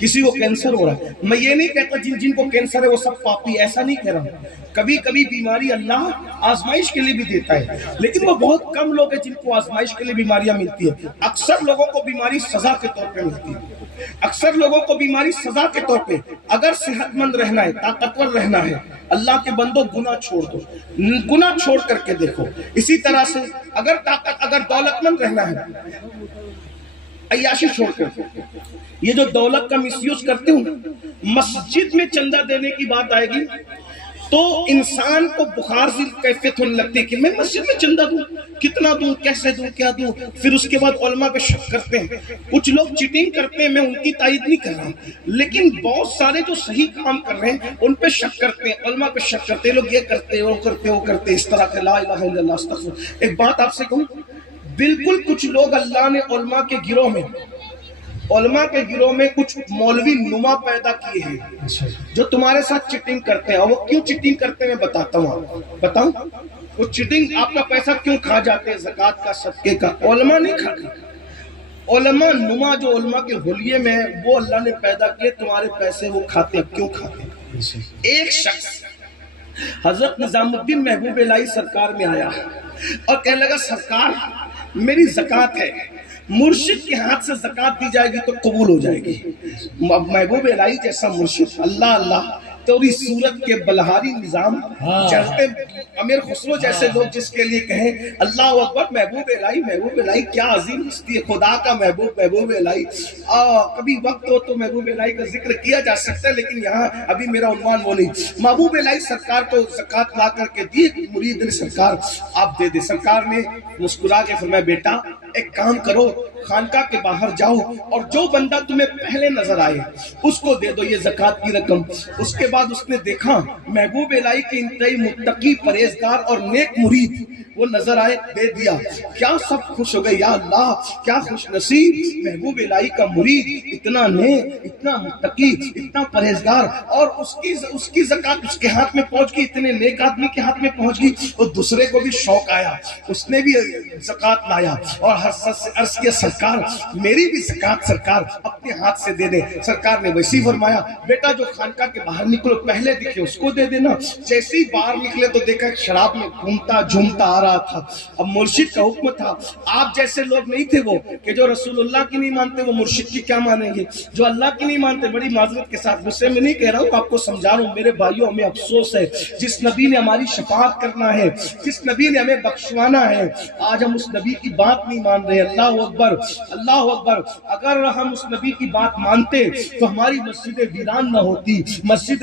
کسی کو کینسر ہو رہا ہے، میں یہ نہیں کہتا جن کو کینسر ہے وہ سب پاپی، ایسا نہیں کہہ رہا ہوں۔ کبھی کبھی بیماری اللہ آزمائش کے لیے بھی دیتا ہے، لیکن وہ بہت کم لوگ ہیں جن کو آزمائش کے لیے بیماریاں ملتی ہیں۔ اکثر لوگوں کو بیماری سزا کے طور پہ ملتی ہے، اکثر لوگوں کو بیماری سزا کے طور پہ۔ اگر صحت مند رہنا ہے، طاقتور رہنا ہے، اللہ کے بندوں گناہ چھوڑ دو، گناہ چھوڑ کر کے دیکھو۔ اسی طرح سے اگر دولت مند رہنا ہے، عیاشی چھوڑ کر، یہ جو دولت کا مس یوز کرتے ہوں، مسجد میں چندہ دینے کی بات آئے گی تو انسان کو بخار سی کیفیت ہونے لگتی ہے کہ میں مسجد میں چندہ دوں، کتنا دوں، کیسے دوں، کیا دوں۔ پھر اس کے بعد علماء پہ شک کرتے ہیں، کچھ لوگ چیٹنگ کرتے ہیں، میں ان کی تائید نہیں کر رہا، لیکن بہت سارے جو صحیح کام کر رہے ہیں ان پہ شک کرتے ہیں، علماء پہ شک کرتے ہیں، لوگ یہ کرتے وہ کرتے وہ کرتے، اس طرح کے لا الہ الا اللہ استغفر۔ ایک بات آپ سے کہوں، بالکل کچھ لوگ اللہ نے علماء کے گروہ میں علماء کے گروہ میں کچھ مولوی نما پیدا کیے ہیں جو تمہارے ساتھ چیٹنگ کرتے ہیں. اور وہ کیوں چیٹنگ کرتے ہیں میں بتاتا ہوں. آپ بتاؤں وہ چیٹنگ آپ کا پیسہ کیوں کھا جاتے ہیں؟ زکوٰۃ کا، صدقے کا. علماء نہیں کھاتے. علماء نما جو علماء کے حلیے میں ہے وہ اللہ نے پیدا کیے. تمہارے پیسے وہ کھاتے ہیں. کیوں کھاتے ہیں؟ ایک شخص حضرت نظام الدین محبوب الہی سرکار میں آیا اور کہنے لگا سرکار میری زکوٰۃ ہے، مرشد کے ہاتھ سے زکوٰۃ دی جائے گی تو قبول ہو جائے گی. محبوب الہی جیسا مرشد، اللہ اللہ توری صورت کے بلہاری نظام چڑھتے امیر خسرو جیسے لوگ جس کے لیے کہیں اللہ اکبر محبوب الہی. محبوب الہی کیا عظیم ہستی ہے، خدا کا محبوب محبوب الہی. کبھی وقت ہو تو محبوب الہی کا ذکر کیا جا سکتا ہے، لیکن یہاں ابھی میرا عنوان وہ نہیں. محبوب الہی سرکار کو زکوٰۃ لا کر کے دی. مرید نے سرکار آپ دے دے. سرکار نے مسکرا کے فرمایا بیٹا ایک کام کرو، خانقاہ کے باہر جاؤ اور جو بندہ تمہیں پہلے نظر آئے اس کو دے دو یہ زکوٰۃ کی رقم. اس کے بعد اس نے دیکھا محبوب الہی کے انتہائی متقی پرہیزگار اور نیک مرید وہ نظر آئے، دے دیا. کیا سب خوش ہو گئے، یا اللہ کیا خوش نصیب محبوب الہی کا مرید، اتنا نیک، اتنا متقی، اتنا پرہیزگار، اور اس کی زکوٰۃ اس کے ہاتھ میں پہنچ گئی، اتنے نیک آدمی کے ہاتھ میں پہنچ گئی. اور دوسرے کو بھی شوق آیا، اس نے بھی زکوٰۃ لایا اور عرض کیا سرکار میری بھی زکوٰۃ سرکار اپنے ہاتھ سے دے دے. سرکار نے ویسی فرمایا بیٹا جو خانقاہ کے باہر نکلو پہلے دکھے اس کو دے دینا. جیسے ہی باہر نکلے تو دیکھا شراب میں گھومتا جھومتا آ رہا تھا. اب مرشد کا حکم تھا، آپ جیسے لوگ نہیں تھے وہ کہ جو رسول اللہ کی نہیں مانتے وہ مرشد کی کیا مانیں گے، جو اللہ کی نہیں مانتے. بڑی معذرت کے ساتھ غصے میں نہیں کہہ رہا ہوں، آپ کو سمجھا رہا ہوں میرے بھائیوں. ہمیں افسوس ہے جس نبی نے ہماری شفاعت کرنا ہے، جس نبی نے ہمیں بخشوانا ہے، آج ہم اس نبی کی بات نہیں مان رہے. اللہ اکبر اللہ اکبر. اگر ہم اس نبی کی بات مانتے تو ہماری مسجد ویران نہ ہوتی، مسجد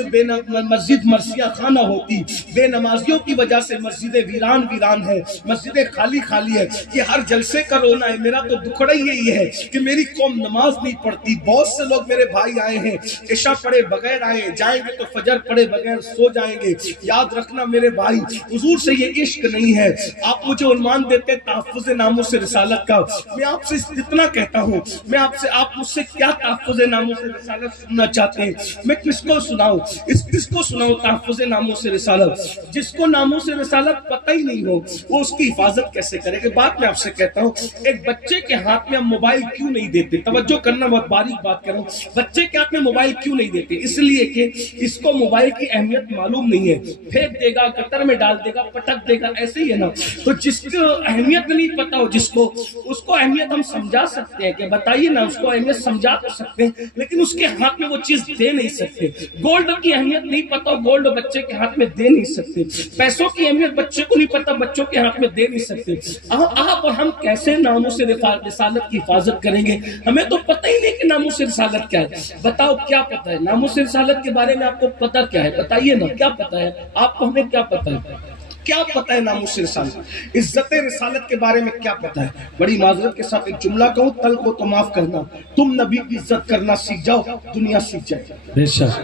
مرثیہ خانہ نہ ہوتی. بے نمازیوں کی وجہ سے مسجد ویران ہے، مسجد خالی خالی ہے. یہ ہر جلسے کا رونا ہے. میرا تو دکھڑا یہی ہے کہ میری قوم نماز نہیں پڑھتی. بہت سے لوگ میرے بھائی آئے ہیں عشاء پڑھے بغیر آئے، جائیں گے تو فجر پڑھے بغیر سو جائیں گے. یاد رکھنا میرے بھائی حضور سے یہ عشق نہیں ہے. آپ مجھے عنوان دیتے تحفظ ناموس رسالت کا. میں آپ سے اتنا کہتا ہوں، میں آپ مجھ سے کیا تحفظ ناموس رسالت سننا چاہتے ہیں؟ میں کس کو سناؤں؟ کس کو سناؤں تحفظ ناموس رسالت؟ جس کو ناموس رسالت پتہ ہی نہیں ہو وہ اس کی حفاظت کیسے کرے گا؟ بات میں آپ سے کہتا ہوں، ایک بچے کے ہاتھ میں ہم موبائل کیوں نہیں دیتے؟ توجہ کرنا، بہت باریک بات کر رہا ہوں. بچے کے ہاتھ میں موبائل کیوں نہیں دیتے؟ اس لیے کہ اس کو موبائل کی اہمیت معلوم نہیں ہے. پھینک دے گا، گٹر میں ڈال دے گا، پٹک دے گا، ایسے ہی ہے نا. تو جس کو اہمیت نہیں پتا ہو، جس کو اس کو اہمیت ہم سمجھا سکتے ہیں کہ بتائیے نا، اس کو اہمیت سمجھا تو سکتے ہیں، لیکن اس کے ہاتھ میں وہ چیز دے نہیں سکتے. گولڈ کی اہمیت نہیں پتا ہو، گولڈ بچے کے ہاتھ میں دے نہیں سکتے. پیسوں کی اہمیت بچے کو نہیں پتا، بچوں کے ہاتھ میں دے نہیں سکتے. آپ اور ہم کیسے ناموس رسالت کی حفاظت کریں گے؟ ہمیں تو پتہ ہی نہیں کہ ناموس رسالت کیا ہے. بتاؤ کیا پتہ ہے ناموس رسالت کے بارے میں؟ آپ کو پتہ کیا ہے؟ بتائیے نا کیا پتہ ہے آپ کو؟ ہمیں کیا پتہ ہے؟ کیا پتہ ہے ناموس رسالت؟ عزت رسالت کے بارے میں کیا پتہ ہے؟ بڑی معذرت کے ساتھ ایک جملہ کہوں، تل کو تو معاف کرنا. تم نبی کی عزت کرنا سیکھ جاؤ، دنیا سیکھ جائے. بے شک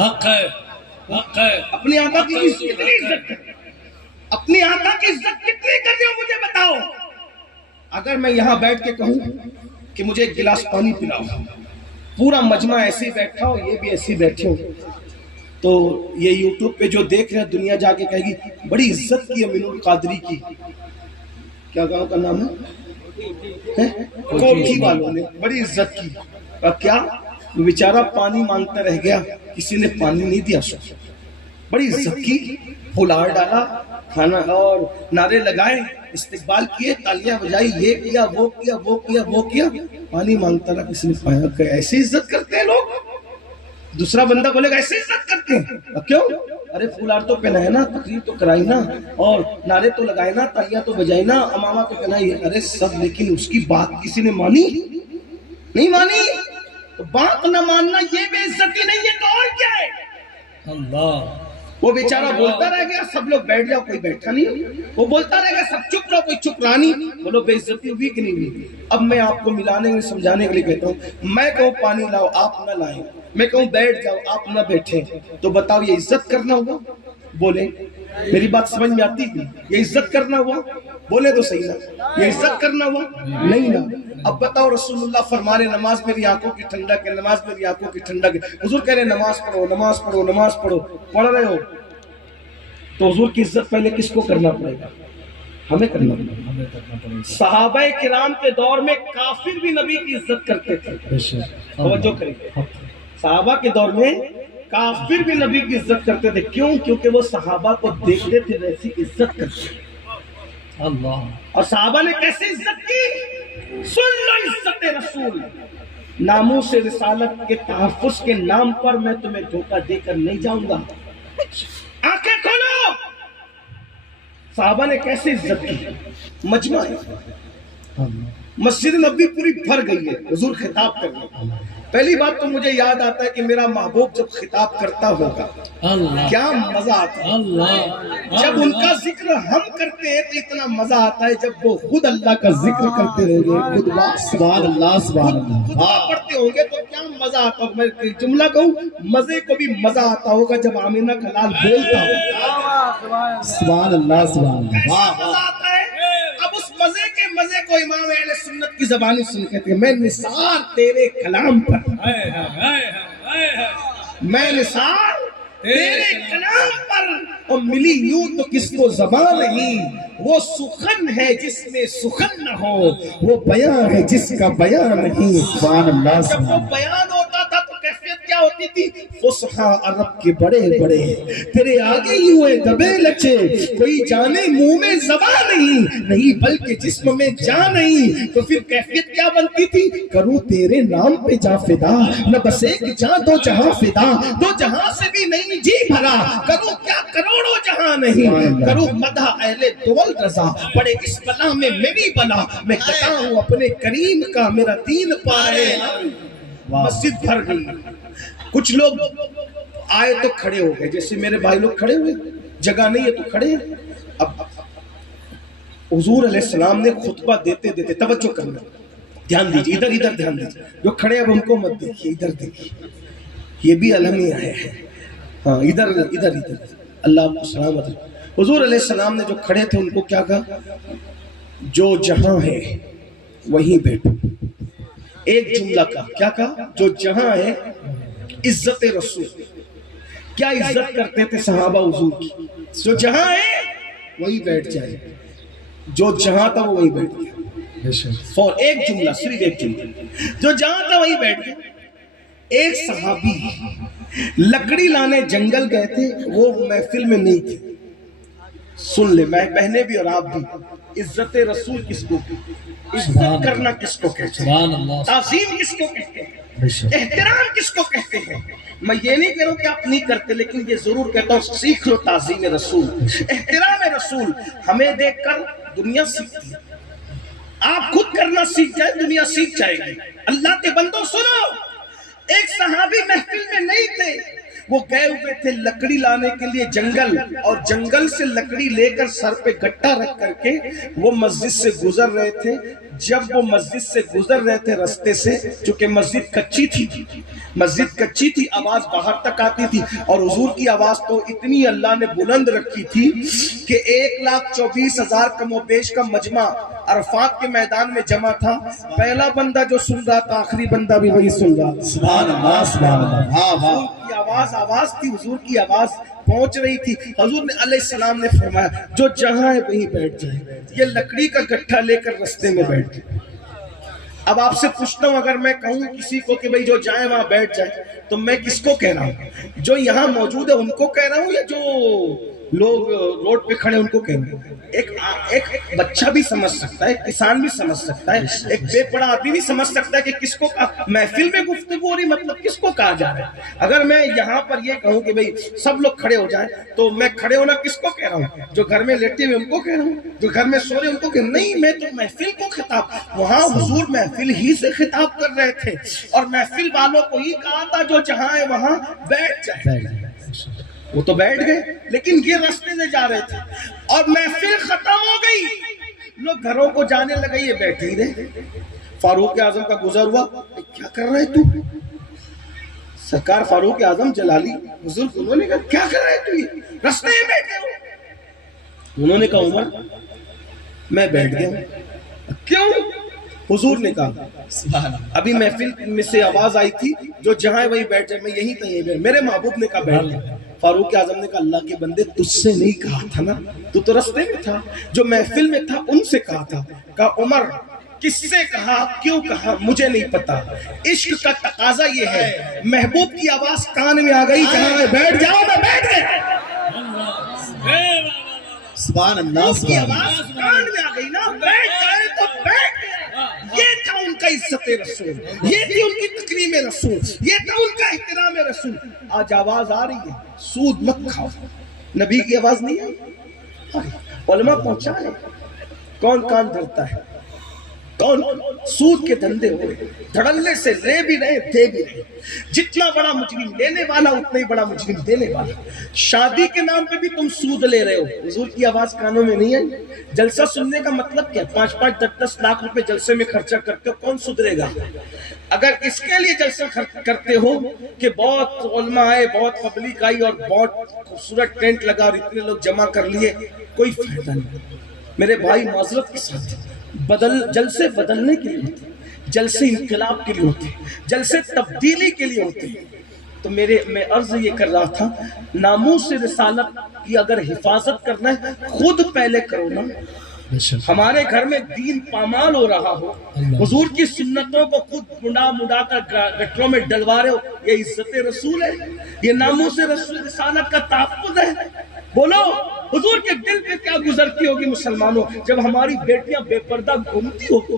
حق ہے، حق ہے. اپنی آقا کی کتنی عزت کرتے، اپنی آقا کی عزت کتنی کرتے ہو مجھے بتاؤ. اگر میں یہاں بیٹھ کے کہوں کہ مجھے ایک گلاس پانی پلاؤ، پورا مجمع ایسے ہی بیٹھا ہو، یہ بھی ایسے ہی بیٹھے ہو، تو یہ یوٹیوب پہ جو دیکھ رہے ہیں دنیا جا کے کہے گی بڑی عزت کی امین القادری کی. کیا گاؤں کا نام ہے؟ کوٹھی والوں نے بڑی عزت کی. کیا بیچارہ پانی مانگتا رہ گیا، کسی نے پانی نہیں دیا. بڑی عزت کی، پھلار ڈالا، کھانا اور نعرے لگائے، استقبال کیے، تالیاں بجائی، یہ کیا وہ کیا وہ کیا وہ کیا. پانی مانگتا رہا، کسی نے پایا. ایسی عزت کرتے ہیں لوگ. دوسرا بندہ بولے گا ایسے عزت کرتے ہیں. کیوں؟ ارے پھولار تو پہنائے نا، تقریر تو کرائی نا، اور نعرے تو لگائے نا، تالیاں تو بجائی نا، امامہ تو پہنائی. ارے سب، لیکن اس کی بات کسی نے مانی نہیں مانی. تو بات نہ ماننا یہ بے عزتی نہیں ہے تو اور کیا ہے؟ اللہ. وہ بیچارہ بولتا رہ گیا، سب لوگ بیٹھ جاؤ، کوئی بیٹھا نہیں. وہ بولتا رہ گیا، سب چپ رہو، کوئی چپ رہا نہیں. بولو بے عزتی ہوئی کہ نہیں ہوئی؟ اب میں آپ کو ملانے میں سمجھانے کے لیے کہتا ہوں، میں کہوں پانی لاؤ آپ نہ لائیں، میں کہوں بیٹھ جاؤ آپ نہ بیٹھیں، تو بتاؤ یہ عزت کرنا ہوگا؟ بولیں میری بات سمجھ میں آتی تھی؟ یہ عزت کرنا ہوا؟ بولے تو صحیح نا، یہ عزت کرنا ہوا؟ نہیں نا۔ اب بتاؤ رسول اللہ فرما رہے نماز میری آنکھوں کی ٹھنڈک ہے، نماز میری آنکھوں کی ٹھنڈک ہے، حضور کہہ رہے نماز پڑھو نماز پڑھو نماز پڑھو، پڑھ رہے ہو تو حضور کی عزت پہلے کس کو کرنا پڑے گا؟ ہمیں کرنا پڑے گا۔ صحابہ کرام کے دور میں کافر بھی نبی کی عزت کرتے تھے، توجہ کریں، صحابہ کے دور میں کافر بھی نبی کی عزت کرتے تھے، کیوں؟ کیونکہ وہ صحابہ کو دیکھتے تھے ویسی عزت کرتے تھے۔ اللہ، اور صحابہ نے کیسے عزت کی؟ سن لو عزت رسول، ناموس رسالت کے تحفظ کے نام پر میں تمہیں دھوکہ دے کر نہیں جاؤں گا۔ آنکھیں کھولو، صحابہ نے کیسے عزت کی؟ مجمع ہے، مسجد نبوی پوری بھر گئی ہے، حضور خطاب کر رہے ہیں۔ پہلی بات تو مجھے یاد آتا ہے کہ میرا محبوب جب خطاب کرتا ہوگا کیا مزہ آتا ہے، جب ان کا ذکر ہم کرتے ہیں تو اتنا مزہ آتا ہے، جب وہ خود اللہ کا ذکر کرتے رہیں گے، خود سبحان اللہ سبحان اللہ پڑھتے ہوں گے تو کیا مزہ آتا ہوگا۔ میں جملہ کہوں، مزے کو بھی مزہ آتا ہوگا جب آمینہ کا لال بولتا ہوگا، سبحان اللہ سبحان اللہ، مزہ آتا ہے۔ اب اس مزے کے مزے کو امام اہل سنت کی زبانی سن کہتے ہیں، میں نثار تیرے کلام پر، میں نثار تیرے کلام پر، اور ملی یوں تو کس کو زبان نہیں، وہ سخن ہے جس میں سخن نہ ہو، وہ بیان ہے جس کا بیان نہیں، سبحان اللہ۔ جب وہ بیان ہوتا تھا تو کیفیت کیا ہوتی تھی؟ فصحا عرب کے بڑے بڑے تیرے آگے ہی ہوئے دبے لچے، کوئی جانے منہ میں زبان نہیں بلکہ جسم میں جان نہیں، تو پھر کیفیت کیا بنتی تھی؟ کروں تیرے نام پہ جا فدا، نہ بس ایک جہاں دو جہاں فدا، دو جہاں سے بھی نہیں جی بھرا، کروں کیا کروڑوں جہاں نہیں، کروں مدح اہل دول رضا، پڑے اس بلا میں میری بلا، میں کہتا ہوں اپنے کریم کا میرا دین پائے۔ مسجد بھر گئی، کچھ لوگ آئے تو کھڑے ہو گئے، جیسے میرے بھائی لوگ کھڑے ہوئے، جگہ نہیں ہے تو کھڑے ہیں۔ اب حضور علیہ السلام نے خطبہ دیتے دیتے، توجہ کرنا، دھیان دیجیے، ادھر ادھر دھیان دیجیے، جو کھڑے اب ان کو مت دیکھیے، ادھر دیکھیے، یہ بھی الہمی آئے ہیں، ہاں ادھر ادھر ادھر، اللہ آپ کو سلامت رکھے۔ حضور علیہ السلام نے جو کھڑے تھے ان کو کیا کہا؟ جو جہاں ہے وہیں بیٹھو۔ ایک جملہ کا کیا کہا؟ جو جہاں ہے، عزت رسول، کیا عزت کرتے تھے صحابہ حضور کی؟ جو جہاں ہے وہیں بیٹھ جائے، جو جہاں تھا وہ وہیں بیٹھ گیا، فور ایک جملہ، صرف ایک جملہ، جو جہاں تھا وہیں بیٹھ گیا۔ ایک صحابی لکڑی لانے جنگل گئے تھے، وہ محفل میں نہیں تھے، سن لے میں بہنیں بھی اور آپ بھی، عزت رسول کس کو، عزت کرنا کس کو کہتے ہیں، تعظیم کس کو کہتے ہیں، احترام کس کو کہتے ہیں؟ میں یہ نہیں کہہ رہا ہوں کہ آپ نہیں کرتے، لیکن یہ ضرور کہتا ہوں سیکھ لو تعظیم رسول، احترام رسول۔ ہمیں دیکھ کر دنیا سیکھتی ہے، آپ خود کرنا سیکھ جائے دنیا سیکھ جائے گی۔ اللہ کے بندوں سنو، ایک صحابی محفل میں نہیں تھے، وہ گئے ہوئے تھے لکڑی لانے کے لیے جنگل، اور جنگل سے لکڑی لے کر سر پہ گٹا رکھ کر کے وہ مسجد سے گزر رہے تھے۔ جب وہ مسجد سے گزر رہے تھے رستے سے، چونکہ مسجد کچی تھی، آواز باہر تک آتی تھی، اور حضور کی آواز تو اتنی اللہ نے بلند رکھی تھی کہ 1,24,000 کم و بیش کا مجمع عرفات کے میدان میں جمع تھا۔ پہلا بندہ جو سن رہا تھا، آخری بندہ بھی وہی سن رہا، سبحان اللہ سبحان اللہ۔ حضور کی آواز تھی، حضور کی آواز پہنچ رہی تھی۔ حضور نے علیہ السلام نے فرمایا جو جہاں ہے وہیں بیٹھ جائے، یہ لکڑی کا گٹھا لے کر رستے میں بیٹھ گئے۔ اب آپ سے پوچھتا ہوں، اگر میں کہوں کسی کو کہ بھئی جو جائے وہاں بیٹھ جائے، تو میں کس کو کہہ رہا ہوں؟ جو یہاں موجود ہے ان کو کہہ رہا ہوں، یا جو لوگ روڈ پہ کھڑے ان کو کہہ رہا ہوں؟ ایک بچہ بھی سمجھ سکتا ہے، ایک کسان بھی سمجھ سکتا ہے، ایک بے پڑھا آدمی بھی سمجھ سکتا ہے کہ کس کو محفل میں گفتگو ہو رہی، مطلب کس کو کہا جا رہا ہے۔ اگر میں یہاں پر یہ کہوں کہ بھئی سب لوگ کھڑے ہو جائیں، تو میں کھڑے ہونا کس کو کہہ رہا ہوں؟ جو گھر میں لیٹے ہوئے ان کو کہہ رہا ہوں، جو گھر میں سو رہے ان کو کہہ رہا ہوں؟ نہیں، میں تو محفل کو خطاب، وہاں حضور محفل ہی سے خطاب کر رہے تھے، اور محفل والوں کو ہی کہا تھا جو جہاں ہے وہاں بیٹھ جائے۔ وہ تو بیٹھ گئے، لیکن یہ راستے سے جا رہے تھے، اور محفل ختم ہو گئی، لوگ گھروں کو جانے لگے، یہ بیٹھے ہی رہے۔ فاروق اعظم کا گزر ہوا، کیا کر رہے تو؟ سرکار فاروق اعظم جلالی حضور انہوں نے کہا کیا کر رہے تو؟ یہ راستے میں بیٹھے ہو، انہوں نے کہا عمر میں بیٹھ گیا ہوں۔ کیوں؟ حضور نے کہا ابھی محفل میں سے آواز آئی تھی جو جہاں وہی بیٹھ جائے، میں یہیں تھا یہیں بیٹھ۔ میرے محبوب نے کہا بیٹھ گیا۔ فاروق اعظم نے کہا اللہ کے بندے تجھ سے نہیں کہا تھا نا، تو رستے میں تھا، جو محفل میں تھا ان سے کہا تھا۔ کہا عمر کس سے کہا، کیوں کہا مجھے نہیں پتا، عشق کا تقاضا یہ ہے، محبوب کی آواز کان میں آ گئی، کہا میں بیٹھ جاؤں، میں بیٹھ گیا۔ سبحان اللہ، اس کی آواز کان میں آ گئی نا، بیٹھ جائے تو بیٹھ گیا۔ یہ تھا ان کا عزت رسول، یہ تھی ان کی تکریم رسول، یہ تھا ان کا احترام رسول۔ آج آواز آ رہی ہے سود مت کھاؤ، نبی کی آواز نہیں آئی، علماء پہنچائے، کون کان دھرتا ہے، کون سود کے دھندے ہو رہے، دھڑلے سے لے بھی رہے دے بھی رہے، جتنا بڑا مجرم لینے والا اتنا ہی بڑا مجرم دینے والا۔ شادی کے نام پہ بھی تم سود لے رہے ہو، حضور کی آواز کانوں میں نہیں آئی۔ جلسہ سننے کا مطلب کیا، 5-5 10-10 لاکھ روپے جلسے میں خرچہ کرتے ہو، کون سدھرے گا؟ اگر اس کے لیے جلسہ کرتے ہو کہ بہت علماء آئے، بہت پبلک آئی اور بہت خوبصورت ٹینٹ لگا اور اتنے لوگ جمع کر لیے، کوئی فائدہ نہیں۔ میرے بھائی معذرت کے ساتھ جلسے بدلنے کے لیے ہوتے ہیں، جلسے انقلاب کے لیے ہوتے ہیں، جلسے تبدیلی کے لیے ہوتے ہیں۔ تو میں عرض یہ کر رہا تھا، ناموس رسالت کی اگر حفاظت کرنا ہے خود پہلے کرو نا۔ ہمارے گھر میں دین پامال ہو رہا ہو، حضور کی سنتوں کو خود مڈا کر گٹروں میں ڈلوا رہے ہو، یہ عزت رسول ہے، یہ ناموس رسالت کا تحفظ ہے۔ بولو حضور کے دل پہ کیا گزرتی ہوگی مسلمانوں جب ہماری بیٹیاں بے پردہ گھومتی ہو،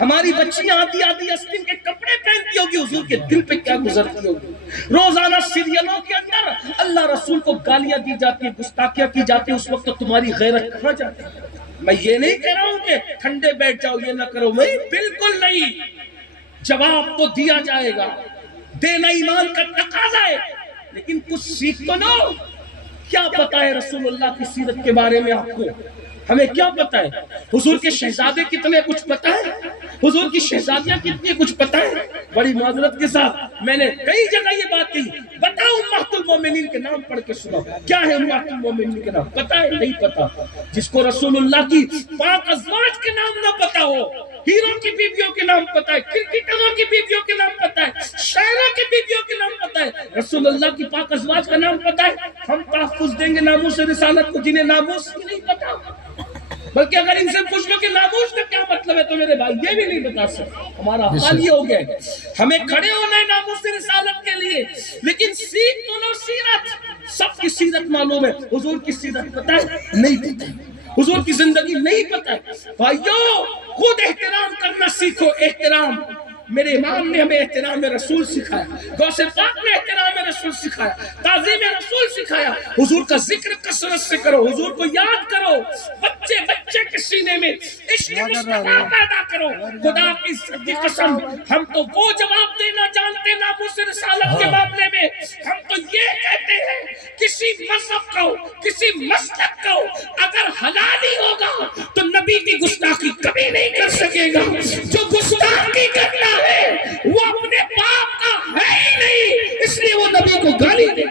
ہماری بچیاں آدھی آستین کے کپڑے پہنتی ہوگی، حضور کے دل پہ کیا گزرتی ہوگی۔ روزانہ سیریلوں کے اندر اللہ رسول کو گالیاں دی جاتی ہیں، گستاخیاں کی جاتی ہیں، اس وقت تمہاری غیرت کہاں جاتی ہے؟ میں یہ نہیں کہہ رہا ہوں کہ ٹھنڈے بیٹھ جاؤ، یہ نہ کرو، میں بالکل نہیں، جواب تو دیا جائے گا، دینا ایمان کا تقاضا ہے، لیکن کچھ سیکھ تو نہ ہو۔ کیا پتا ہے رسول اللہ کی سیرت کے بارے میں آپ کو؟ ہمیں کیا پتا ہے؟ حضور کے شہزادے کتنے کچھ پتا ہے؟ حضور کی شہزادیاں کتنی کچھ پتا ہے؟ بڑی معذرت کے ساتھ میں نے کئی جگہ یہ بات کی، بتاؤ امہات المومنین کے نام پڑھ کے سناؤ، کیا ہے امہات المومنین کے نام؟ پتا ہے؟ نہیں پتا۔ جس کو رسول اللہ کی پاک ازواج کے نام نہ پتا ہو، ہیروں کی بیویوں کے نام پتا ہے، کرکٹروں کی بیویوں کے نام پتا ہے، شاعروں کی بیویوں کے نام پتا ہے، رسول اللہ کی پاک ازواج کا نام پتا ہے، ہم تحفظ دیں گے ناموس رسالت کو جنہیں ناموس کی نہیں پتا۔ بلکہ اگر ان سے پوچھ لو کہ ناموس کا کیا مطلب ہے تو میرے بھائی یہ بھی نہیں بتا سکتے۔ ہمارا حال یہ ہو گیا ہے، ہمیں کھڑے ہونا ہے ناموس رسالت کے لیے، لیکن سیکھ تو لو سیرت۔ سب کی سیرت معلوم ہے، حضور کی سیرت پتہ ہے؟ نہیں پتہ۔ حضور کی زندگی نہیں پتہ ہے۔ بھائیو خود احترام کرنا سیکھو، احترام۔ میرے امام نے ہمیں احترام رسول سکھایا، غوث پاک نے احترام رسول سکھایا، تعظیم رسول سکھایا۔ حضور کا ذکر کثرت سے کرو، حضور کو یاد کرو، بچے کے سینے میں عشق مصطفیٰ پیدا کرو۔ خدا کی عزت کی قسم، ہم تو وہ جواب دینا جانتے ناموس رسالت کے معاملے میں، ہم تو یہ کہتے ہیں کسی مذہب کا ہو، کسی مسلک کا ہو، اگر حلالی ہوگا تو نبی کی گستاخی کبھی نہیں کر سکے گا۔ جو گستاخی کرنا وہ اپنے باپ کا ہے ہی نہیں، اس لیے وہ نبی کو گالی دے۔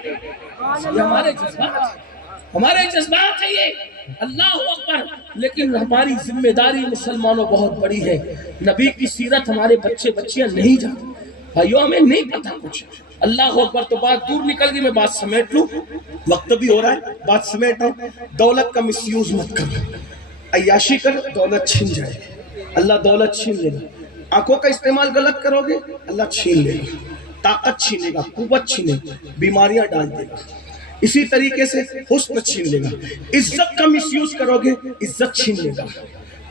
ہمارے جذبات ہے یہ، اللہ اکبر۔ لیکن ہماری ذمہ داری مسلمانوں بہت بڑی ہے، نبی کی سیرت ہمارے بچیاں نہیں جانتے۔ بھائیو ہمیں نہیں پتا کچھ، اللہ اکبر۔ تو بات دور نکل گئی، میں بات سمیٹ لوں، وقت بھی ہو رہا ہے، بات سمیٹ ہوں۔ دولت کا مس یوز مت کرو، عیاشی کر دولت چھن جائے، اللہ دولت چھین لے گا۔ آنکھوں کا استعمال غلط کرو گے اللہ چھین لے گا، طاقت چھینے گا، قوت چھینے گا، بیماریاں ڈال دے گا۔ اسی طریقے سے حسن چھین لے گا، عزت کا مس یوز کرو گے عزت چھین لے گا،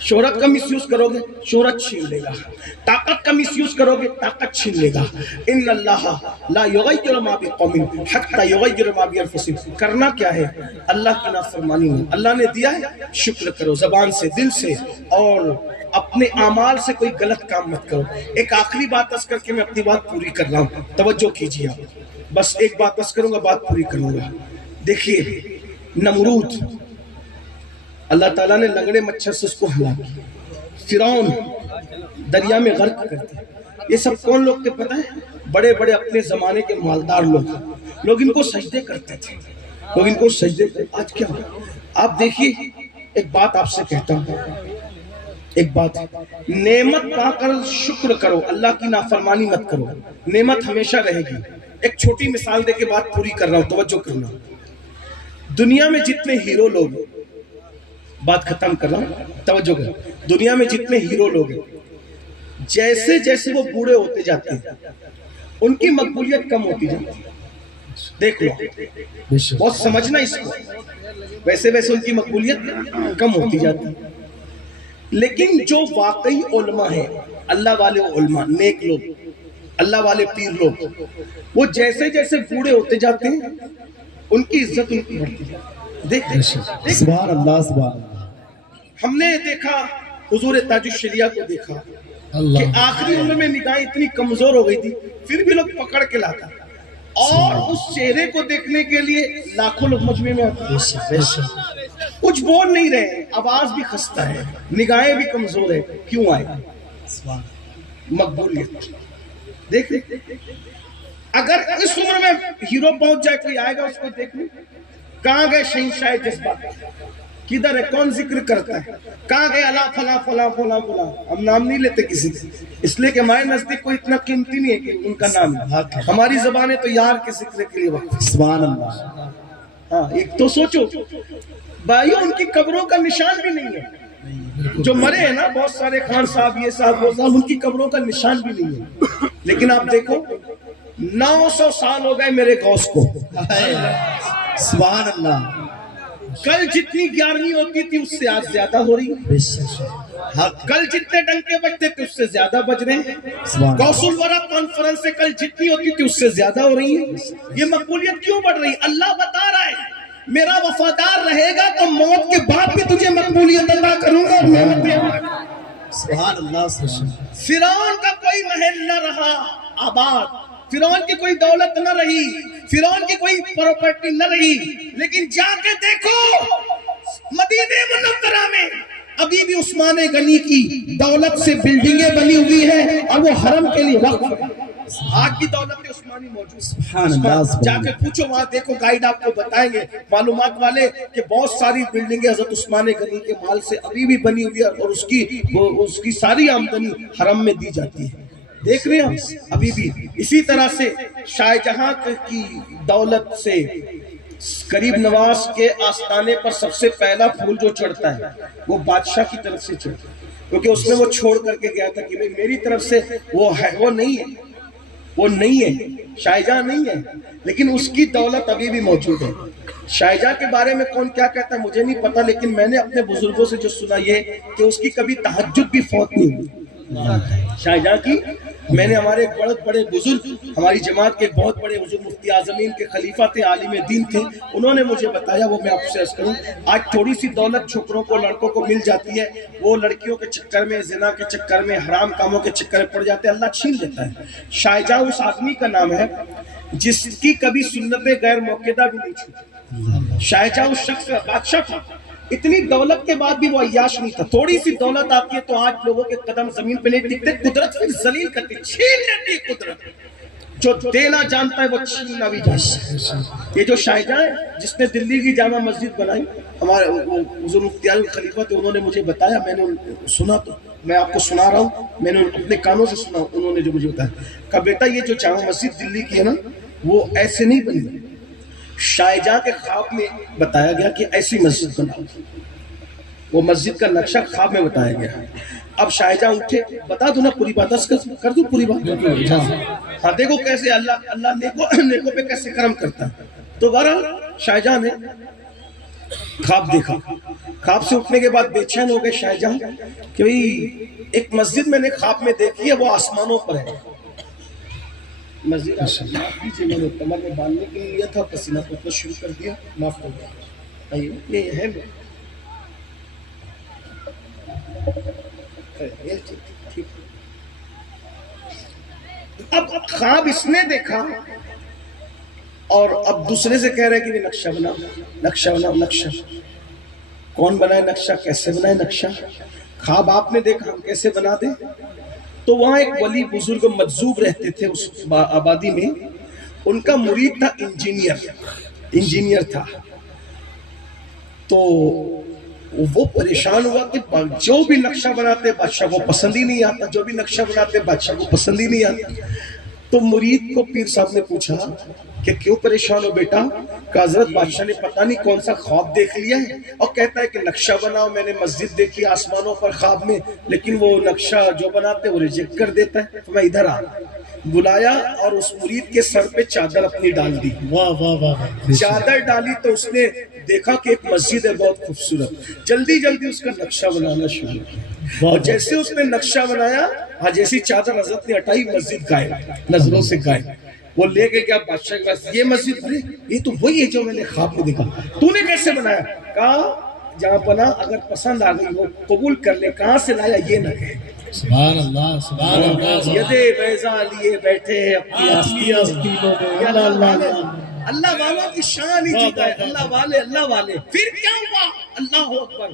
شہرت کا مس یوز کرو گے شہرت چھین لے گا، طاقت کا مس یوز کرو گے طاقت چھین لے گا۔ ان اللہ لا یغیر ما بقوم حتی یغیر ما بانفسہم۔ کرنا کیا ہے؟ اللہ کی نافرمانی میں، اللہ نے دیا ہے شکر کرو، زبان سے، دل سے، اور اپنے اعمال سے کوئی غلط کام مت کرو۔ ایک آخری بات عرض کر کے میں اپنی بات پوری کر رہا ہوں، توجہ کیجیے آپ، بس ایک بات عرض کروں گا، بات پوری کروں گا۔ دیکھیے نمرود، اللہ تعالیٰ نے لنگڑے مچھر سے اس کو ہلاک کیا، فرعون دریا میں غرق کر دیا۔ یہ سب کون لوگ تھے پتہ ہے؟ بڑے بڑے اپنے زمانے کے مالدار لوگ ان کو سجدے کرتے تھے، لوگ ان کو سجدے کرتے۔ آج کیا ہو؟ آپ دیکھیے ایک بات آپ سے کہتا ہوں، ایک بات، نعمت پا کر شکر کرو، اللہ کی نافرمانی مت کرو، نعمت ہمیشہ رہے گی۔ ایک چھوٹی مثال دے کے بات پوری کر رہا ہوں، توجہ کرنا۔ دنیا میں جتنے ہیرو لوگ ہیں، بات ختم کر رہا ہوں، توجہ کرنا، دنیا میں جتنے ہیرو لوگ ہیں، جیسے جیسے وہ بوڑھے ہوتے جاتے ہیں ان کی مقبولیت کم ہوتی جاتی ہے۔ دیکھ لو، بہت سمجھنا اس کو، ویسے ویسے ان کی مقبولیت کم ہوتی جاتی ہے۔ لیکن جو واقعی علماء ہیں، اللہ والے علماء، نیک لوگ، اللہ والے پیر لوگ، وہ جیسے جیسے بوڑھے ہوتے جاتے ہیں ان کی عزت ان کی بڑھتی جاتی ہے۔ دیکھ سبحان اللہ سبحان اللہ۔ ہم نے دیکھا حضور تاج الشریعہ کو دیکھا کہ آخری عمر میں نگاہیں اتنی کمزور ہو گئی تھی، پھر بھی لوگ پکڑ کے لاتا، اور اس چہرے کو دیکھنے کے لیے لاکھوں لوگ مجمع میں آتے، کچھ بول نہیں رہے، آواز بھی خستہ ہے، نگاہیں بھی کمزور ہے، کیوں آئے؟ مقبولیت۔ دیکھ اگر اس عمر میں ہیرو پہنچ جائے، کوئی آئے گا اس کو دیکھنے؟ کہاں گئے شہنشاہ جذبات؟ کدھر ہے؟ کون ذکر کرتا ہے؟ کہاں گئے اللہ فلاں فلاں فلاں فلاں؟ ہم نام نہیں لیتے کسی سے، اس لیے کہ ہمارے نزدیک کوئی اتنا قیمتی نہیں ہے کہ ان کا نام ہے۔ ہماری زبانیں تو یار کے ذکر کے لیے وقت۔ سبحان اللہ۔ ہاں، ایک تو سوچو بھائیو، ان کی قبروں کا نشان بھی نہیں ہے۔ جو مرے ہیں نا، بہت سارے خان صاحب، یہ صاحب، وہ صاحب، ان کی قبروں کا نشان بھی نہیں ہے۔ لیکن آپ دیکھو 900 سال ہو گئے میرے غوث کو۔ سبحان اللہ۔ کل جتنی 11ویں ہوتی تھی اس سے آج زیادہ ہو رہی ہے، کل جتنے ڈنکے بجتے تھے اس سے زیادہ بج رہے ہیں، غوث الورا کانفرنس سے کل جتنی ہوتی تھی اس سے زیادہ ہو رہی ہے۔ یہ مقبولیت کیوں بڑھ رہی ہے؟ اللہ بتا رہا ہے میرا وفادار رہے گا تو موت کے بعد بھی تجھے مقبولیت عطا کروں گا اور نعمتیں۔ سبحان اللہ۔ فرعون کا کوئی محل نہ رہا آباد، فرعون کی کوئی دولت نہ رہی، فرعون کی کوئی پراپرٹی نہ رہی، لیکن جا کے دیکھو مدینہ منورہ میں ابھی بھی عثمان غنی کی دولت سے بلڈنگیں بنی ہوئی ہیں اور وہ حرم کے لیے وقف ہے۔ آج کی دولت عثمانی موجود۔ سبحان اللہ۔ جا کے پوچھو وہاں، دیکھو گائیڈ آپ کو بتائیں گے، معلومات والے، کہ بہت ساری بلڈنگیں حضرت عثمان غنی کے مال سے ابھی بھی بنی ہوئی ہے اور اس کی ساری آمدنی حرم میں دی جاتی ہے۔ دیکھ رہے ہیں ابھی بھی۔ اسی طرح سے شاہ جہاں کی دولت سے قریب نواز کے آستانے پر سب سے پہلا پھول جو چڑھتا ہے وہ بادشاہ کی طرف سے چڑھتا ہے، کیونکہ اس نے وہ چھوڑ کر کے گیا تھا کہ میری طرف سے وہ ہے، وہ نہیں ہے، وہ نہیں ہے، شاہ جہاں نہیں ہے، لیکن اس کی دولت ابھی بھی موجود ہے۔ شاہ جہاں کے بارے میں کون کیا کہتا ہے مجھے نہیں پتا، لیکن میں نے اپنے بزرگوں سے جو سنا یہ کہ اس کی کبھی تہجد بھی فوت نہیں ہوئی۔ شاہ جہاں کی، میں نے ہمارے بہت بڑے بزرگ، ہماری جماعت کے بہت بڑے بزرگ مفتی اعظمین کے خلیفہ تھے، عالم دین تھے، انہوں نے مجھے بتایا، وہ میں آپ سے عرض کروں، آج تھوڑی سی دولت چھوکروں کو، لڑکوں کو مل جاتی ہے، وہ لڑکیوں کے چکر میں، زنا کے چکر میں، حرام کاموں کے چکر میں پڑ جاتے ہیں، اللہ چھین لیتا ہے۔ شاہ جہاں اس آدمی کا نام ہے جس کی کبھی سنتیں غیر موقعہ بھی نہیں چھوٹی۔ شاہ جہاں اس شخص کا بادشاہ تھا، اتنی دولت کے بعد بھی وہ عیاش نہیں تھا۔ تھوڑی سی دولت آتی ہے تو آج لوگوں کے قدم زمین پہ نہیں ٹکتے، قدرت پھر ذلیل کرتی، چھین لیتی قدرت۔ جو دینا جانتا ہے وہ چھیننا بھی جانتا ہے۔ یہ جو شاہ جہاں ہے جس نے دلی کی جامع مسجد بنائی، ہمارے حضور مفتی خلیفہ تھے، انہوں نے مجھے بتایا، میں نے سنا، تو میں آپ کو سنا رہا ہوں، میں نے اپنے کانوں سے سنا، انہوں نے جو مجھے بتایا، کہا بیٹا یہ جو جامع مسجد دلی کی ہے نا وہ ایسے نہیں بنی، شاہ جہاں کے خواب میں بتایا گیا کہ ایسی مسجد بناؤ، وہ مسجد کا نقشہ خواب میں بتایا گیا۔ اب شاہ جہاں اٹھے، بتا دوں نا پوری بات، کر دوں پوری بات؟ ہاں دیکھو کیسے اللہ نیکوں پہ کیسے کرم کرتا ہے۔ تو بہرحال شاہ جہاں نے خواب دیکھا، خواب سے اٹھنے کے بعد بے چین ہو گئے شاہ جہاں کہ ایک مسجد میں نے خواب میں دیکھی ہے، وہ آسمانوں پر ہے۔ مسجد پیچھے میں نے کمر میں باندھنے کے لیے لیا تھا، پسینہ پوچھنا شروع کر دیا، معاف کر دیا، یہ ہے اب خواب اس نے دیکھا اور اب دوسرے سے کہہ رہے کہ نقشہ بنا، نقشہ بنا، نقشہ کون بنائے نقشہ، کیسے بنائے نقشہ، خواب آپ نے دیکھا ہم کیسے بنا دیں؟ تو وہاں ایک ولی بزرگ مجذوب رہتے تھے اس آبادی میں، ان کا مرید تھا انجینئر تھا، تو وہ پریشان ہوا کہ جو بھی نقشہ بناتے بادشاہ کو پسند ہی نہیں آتا، جو بھی نقشہ بناتے بادشاہ کو پسند ہی نہیں آتا۔ تو مرید کو پیر صاحب نے پوچھا کہ کیوں پریشان ہو بیٹا؟ کہ حضرت بادشاہ نے پتہ نہیں کون سا خواب دیکھ لیا ہے اور کہتا ہے کہ نقشہ بناؤ، میں نے مسجد دیکھی آسمانوں پر خواب میں، لیکن وہ نقشہ جو بناتے وہ ریجیکٹ کر دیتا ہے۔ تو میں ادھر آ بلایا اور اس مرید کے سر پہ چادر اپنی ڈال دی۔ واہ واہ واہ، چادر ڈالی تو اس نے دیکھا کہ ایک مسجد ہے بہت خوبصورت، جلدی جلدی اس کا نقشہ بنانا شروع کیا، اور جیسے اس نے نقشہ بنایا، ہاں جیسی چادر حضرت نے ہٹائی، مسجد غائب، نظروں سے غائب۔ وہ لے کے کیا بادشاہ کے پاس، یہ مسجد، ارے یہ تو وہی ہے جو میں نے خواب میں دیکھا، تو نے کیسے بنایا؟ کہا جہاں پناہ اگر پسند آ گئی وہ قبول کر لے، کہاں سے لایا یہ نہ کہے۔ سبحان اللہ سبحان اللہ۔ یدے بیضا لیے بیٹھے اپنی آستینوں میں، اللہ والوں کی شان ہی جیتا ہے، اللہ والے۔ پھر کیا ہوا؟ اللہ اکبر،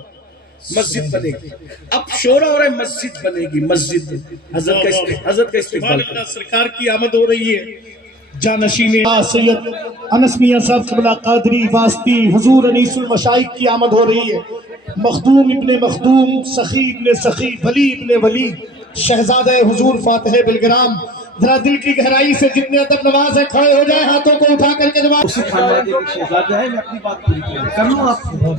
مسجد بنے گی۔ اب شورا ہو رہا ہے مسجد بنے گی، مسجد حضرت کا استقبال۔ سرکار کی آمد ہو رہی ہے، جانشین سید انس میاں صاحب قبلہ قادری واسطی حضور انیس المشائخ کی آمد ہو رہی ہے۔ مخدوم ابن مخدوم، سخی ابن سخی، ولی ابن ولی، شہزادہ حضور فاتح بالگرام، ذرا دل کی گہرائی سے جتنے ادب نواز ہیں کھڑے ہو جائیں، ہاتھوں کو اٹھا کر کے جواب۔ اسی خاندان کے شہزادہ ہے، میں اپنی بات پوری کر لوں آپ کو۔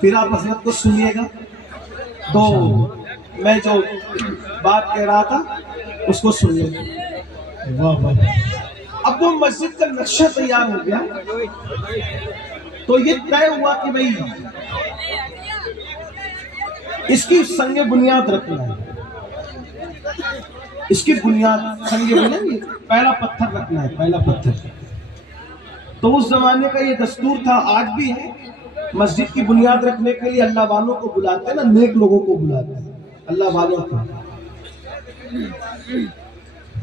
پھر آپ حضرت کو سنیے گا۔ تو میں جو بات کہہ رہا تھا اس کو سنیے گا۔ اب وہ مسجد کا نقشہ تیار ہو گیا تو یہ طے ہوا کہ بھئی اس کی سنگ بنیاد رکھنا ہے، اس کی بنیاد سنگ بنیاد پہلا پتھر رکھنا ہے، پہلا پتھر۔ تو اس زمانے کا یہ دستور تھا، آج بھی ہے، مسجد کی بنیاد رکھنے کے لیے اللہ والوں کو بلاتے ہیں نا، نیک لوگوں کو بلاتے ہیں، اللہ والوں کو۔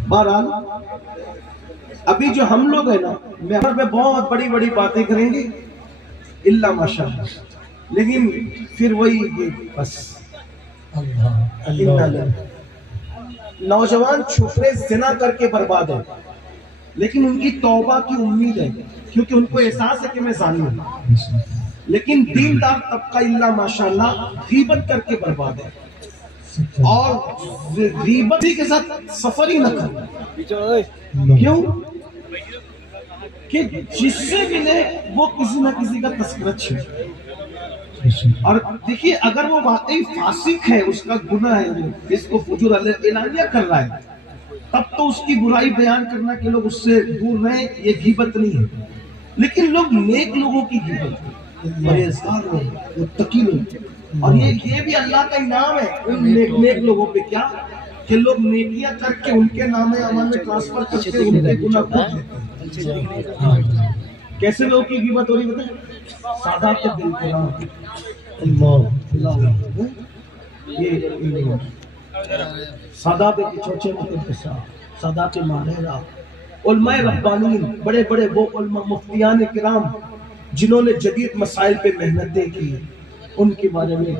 بہرحال ابھی جو ہم لوگ ہیں نا، محور میں بہت بڑی بڑی باتیں کریں گے اللہ ماشاءاللہ، لیکن پھر وہی بس نوجوان چھپڑے زنا کر کے برباد ہیں، لیکن ان کی توبہ کی امید ہے، کیونکہ ان کو احساس ہے کہ میں زانی ہوں۔ لیکن دیندار طبقہ اللہ ماشاءاللہ غیبت کر کے برباد ہے، اور غیبت کے ساتھ سفر ہی نہ کرنا۔ کیوں؟ کہ جس سے ملے وہ کسی نہ کسی کا تذکرہ چھوڑے۔ اور دیکھیے اگر وہ واقعی فاسق ہے، اس کا گناہ ہے، اس کو فجور اعلانیہ کر رہا ہے، تب تو اس کی برائی بیان کرنا کہ لوگ اس سے دور رہیں، یہ غیبت نہیں ہے۔ لیکن لوگ نیک لوگوں کی غیبت، پرہیزگار لوگ، متقی لوگ، اور یہ بھی اللہ کا انعام ہے ان نیک لوگوں پہ، کیا کہ لوگ نیکیاں کر کے ان کے نام اعمال میں ٹرانسفر کر کے ان کے گناہ کھود لیتے ہیں۔ کیسے لوگوں کی غیبت ہو رہی بتائیں؟ سادات دل کے نام، سادات کی چھوچے مطلب کے ساتھ، سادات مانیرہ، علماء ربانین، بڑے بڑے وہ علماء مفتیان کرام جنہوں نے جدید مسائل پہ محنتیں کی، ان کے بارے میں